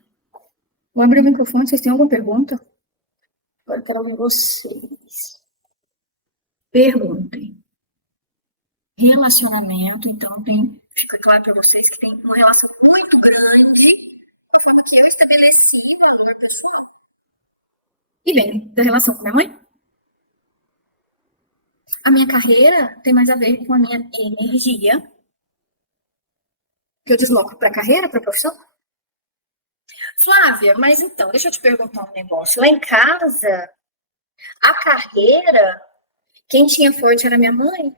Vou abrir o microfone. Vocês têm alguma pergunta? Agora eu quero ouvir vocês. Perguntem. Relacionamento, então, fica claro para vocês que tem uma relação muito grande com a forma que eu estabeleci a outra pessoa. E bem, da relação com minha mãe. A minha carreira tem mais a ver com a minha energia, que eu desloco para a carreira, para a profissão. Flávia, mas então, deixa eu te perguntar um negócio. Lá em casa, a carreira, quem tinha forte era minha mãe.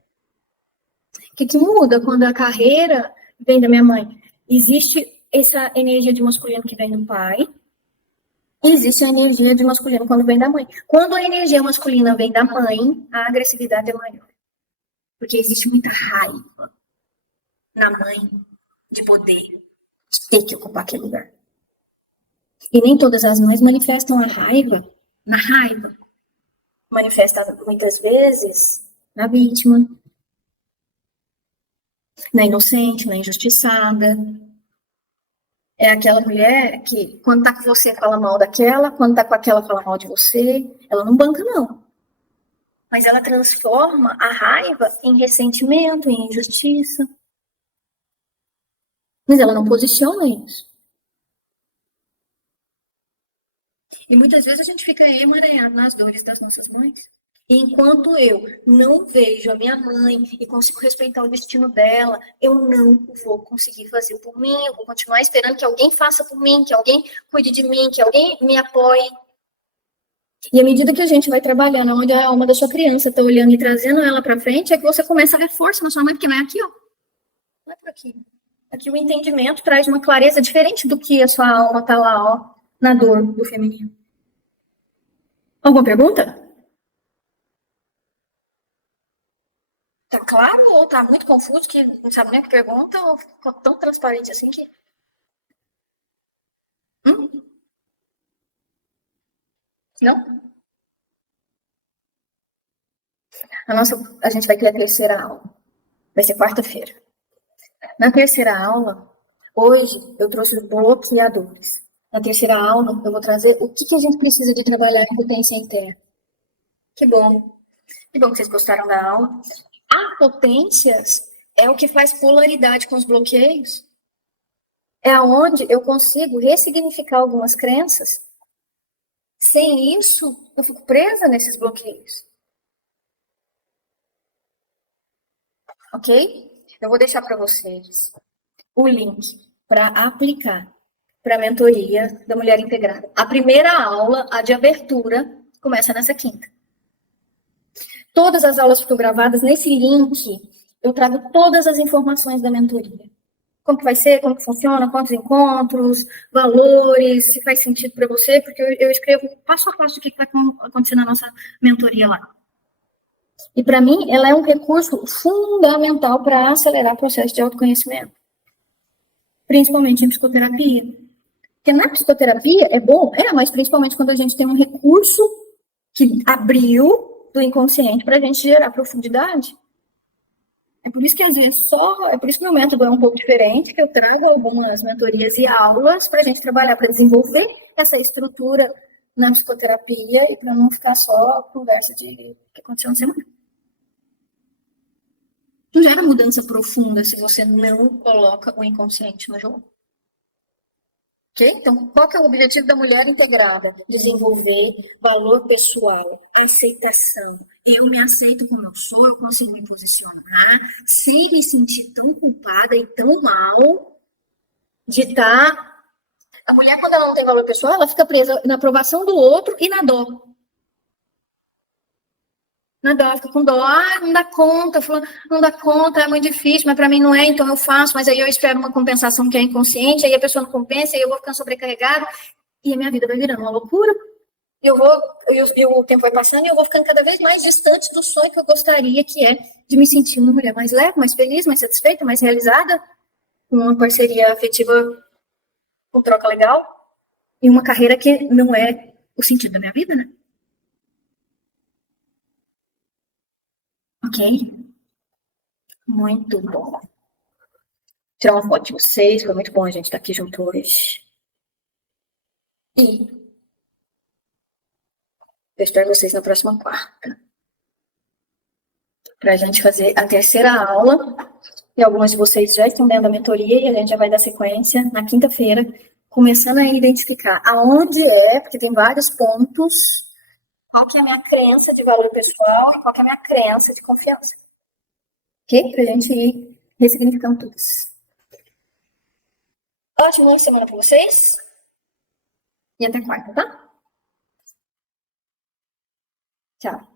O que muda quando a carreira vem da minha mãe? Existe essa energia de masculino que vem do pai, existe a energia de masculino quando vem da mãe. Quando a energia masculina vem da mãe, a agressividade é maior. Porque existe muita raiva na mãe de poder, de ter que ocupar aquele lugar. E nem todas as mães manifestam a raiva na raiva. Manifesta muitas vezes na vítima, na inocente, na injustiçada. É aquela mulher que, quando tá com você, fala mal daquela, quando tá com aquela, fala mal de você. Ela não banca, não. Mas ela transforma a raiva em ressentimento, em injustiça. Mas ela não posiciona isso. E muitas vezes a gente fica emaranhado nas dores das nossas mães. E enquanto eu não vejo a minha mãe e consigo respeitar o destino dela, eu não vou conseguir fazer por mim. Eu vou continuar esperando que alguém faça por mim, que alguém cuide de mim, que alguém me apoie. E à medida que a gente vai trabalhando, onde a alma da sua criança está olhando e trazendo ela para frente, é que você começa a ver força na sua mãe, porque não é aqui, ó. Não é por aqui. Aqui o entendimento traz uma clareza diferente do que a sua alma está lá, ó, na dor do feminino. Alguma pergunta? Tá claro ou tá muito confuso que não sabe nem o que pergunta ou ficou tão transparente assim que... Não? A gente vai ter a terceira aula. Vai ser quarta-feira. Na terceira aula, hoje eu trouxe os bloqueadores. Na terceira aula, eu vou trazer o que a gente precisa de trabalhar em potência interna. Que bom. Que bom que vocês gostaram da aula. A potências é o que faz polaridade com os bloqueios. É onde eu consigo ressignificar algumas crenças. Sem isso, eu fico presa nesses bloqueios. Ok? Eu vou deixar para vocês o link para aplicar para a mentoria da Mulher Integrada. A primeira aula, a de abertura, começa nessa quinta. Todas as aulas ficam gravadas nesse link. Eu trago todas as informações da mentoria. Como que vai ser, como que funciona, quantos encontros, valores, se faz sentido para você, porque eu escrevo passo a passo o que vai acontecer na nossa mentoria lá. E para mim, ela é um recurso fundamental para acelerar o processo de autoconhecimento, principalmente em psicoterapia. Porque na psicoterapia é bom, mas principalmente quando a gente tem um recurso que abriu do inconsciente para a gente gerar profundidade. É por isso que é por isso que meu método é um pouco diferente, que eu trago algumas mentorias e aulas para a gente trabalhar, para desenvolver essa estrutura na psicoterapia e para não ficar só conversa de o que aconteceu na semana. Não gera mudança profunda se você não coloca o inconsciente no jogo. Ok? Então, qual que é o objetivo da mulher integrada? Desenvolver valor pessoal, aceitação. Eu me aceito como eu sou, eu consigo me posicionar sem me sentir tão culpada e tão mal de estar... A mulher, quando ela não tem valor pessoal, ela fica presa na aprovação do outro e na dor. Na dó, fica com dó, não dá conta, não dá conta, é muito difícil, mas para mim não é, então eu faço, mas aí eu espero uma compensação que é inconsciente, aí a pessoa não compensa, aí eu vou ficando sobrecarregada, e a minha vida vai virando uma loucura. E o tempo vai passando e eu vou ficando cada vez mais distante do sonho que eu gostaria, que é de me sentir uma mulher mais leve, mais feliz, mais satisfeita, mais realizada, com uma parceria afetiva com troca legal, e uma carreira que não é o sentido da minha vida, né? Ok? Muito bom. Tirar uma foto de vocês, foi muito bom a gente estar aqui junto hoje. E eu espero vocês na próxima quarta, para a gente fazer a terceira aula. E algumas de vocês já estão dentro da mentoria e a gente já vai dar sequência na quinta-feira, começando a identificar aonde porque tem vários pontos, qual que é a minha crença de valor pessoal e qual que é a minha crença de confiança. Ok? Pra gente ir ressignificando tudo isso. Ótima semana para vocês. E até quarta, tá? Tchau.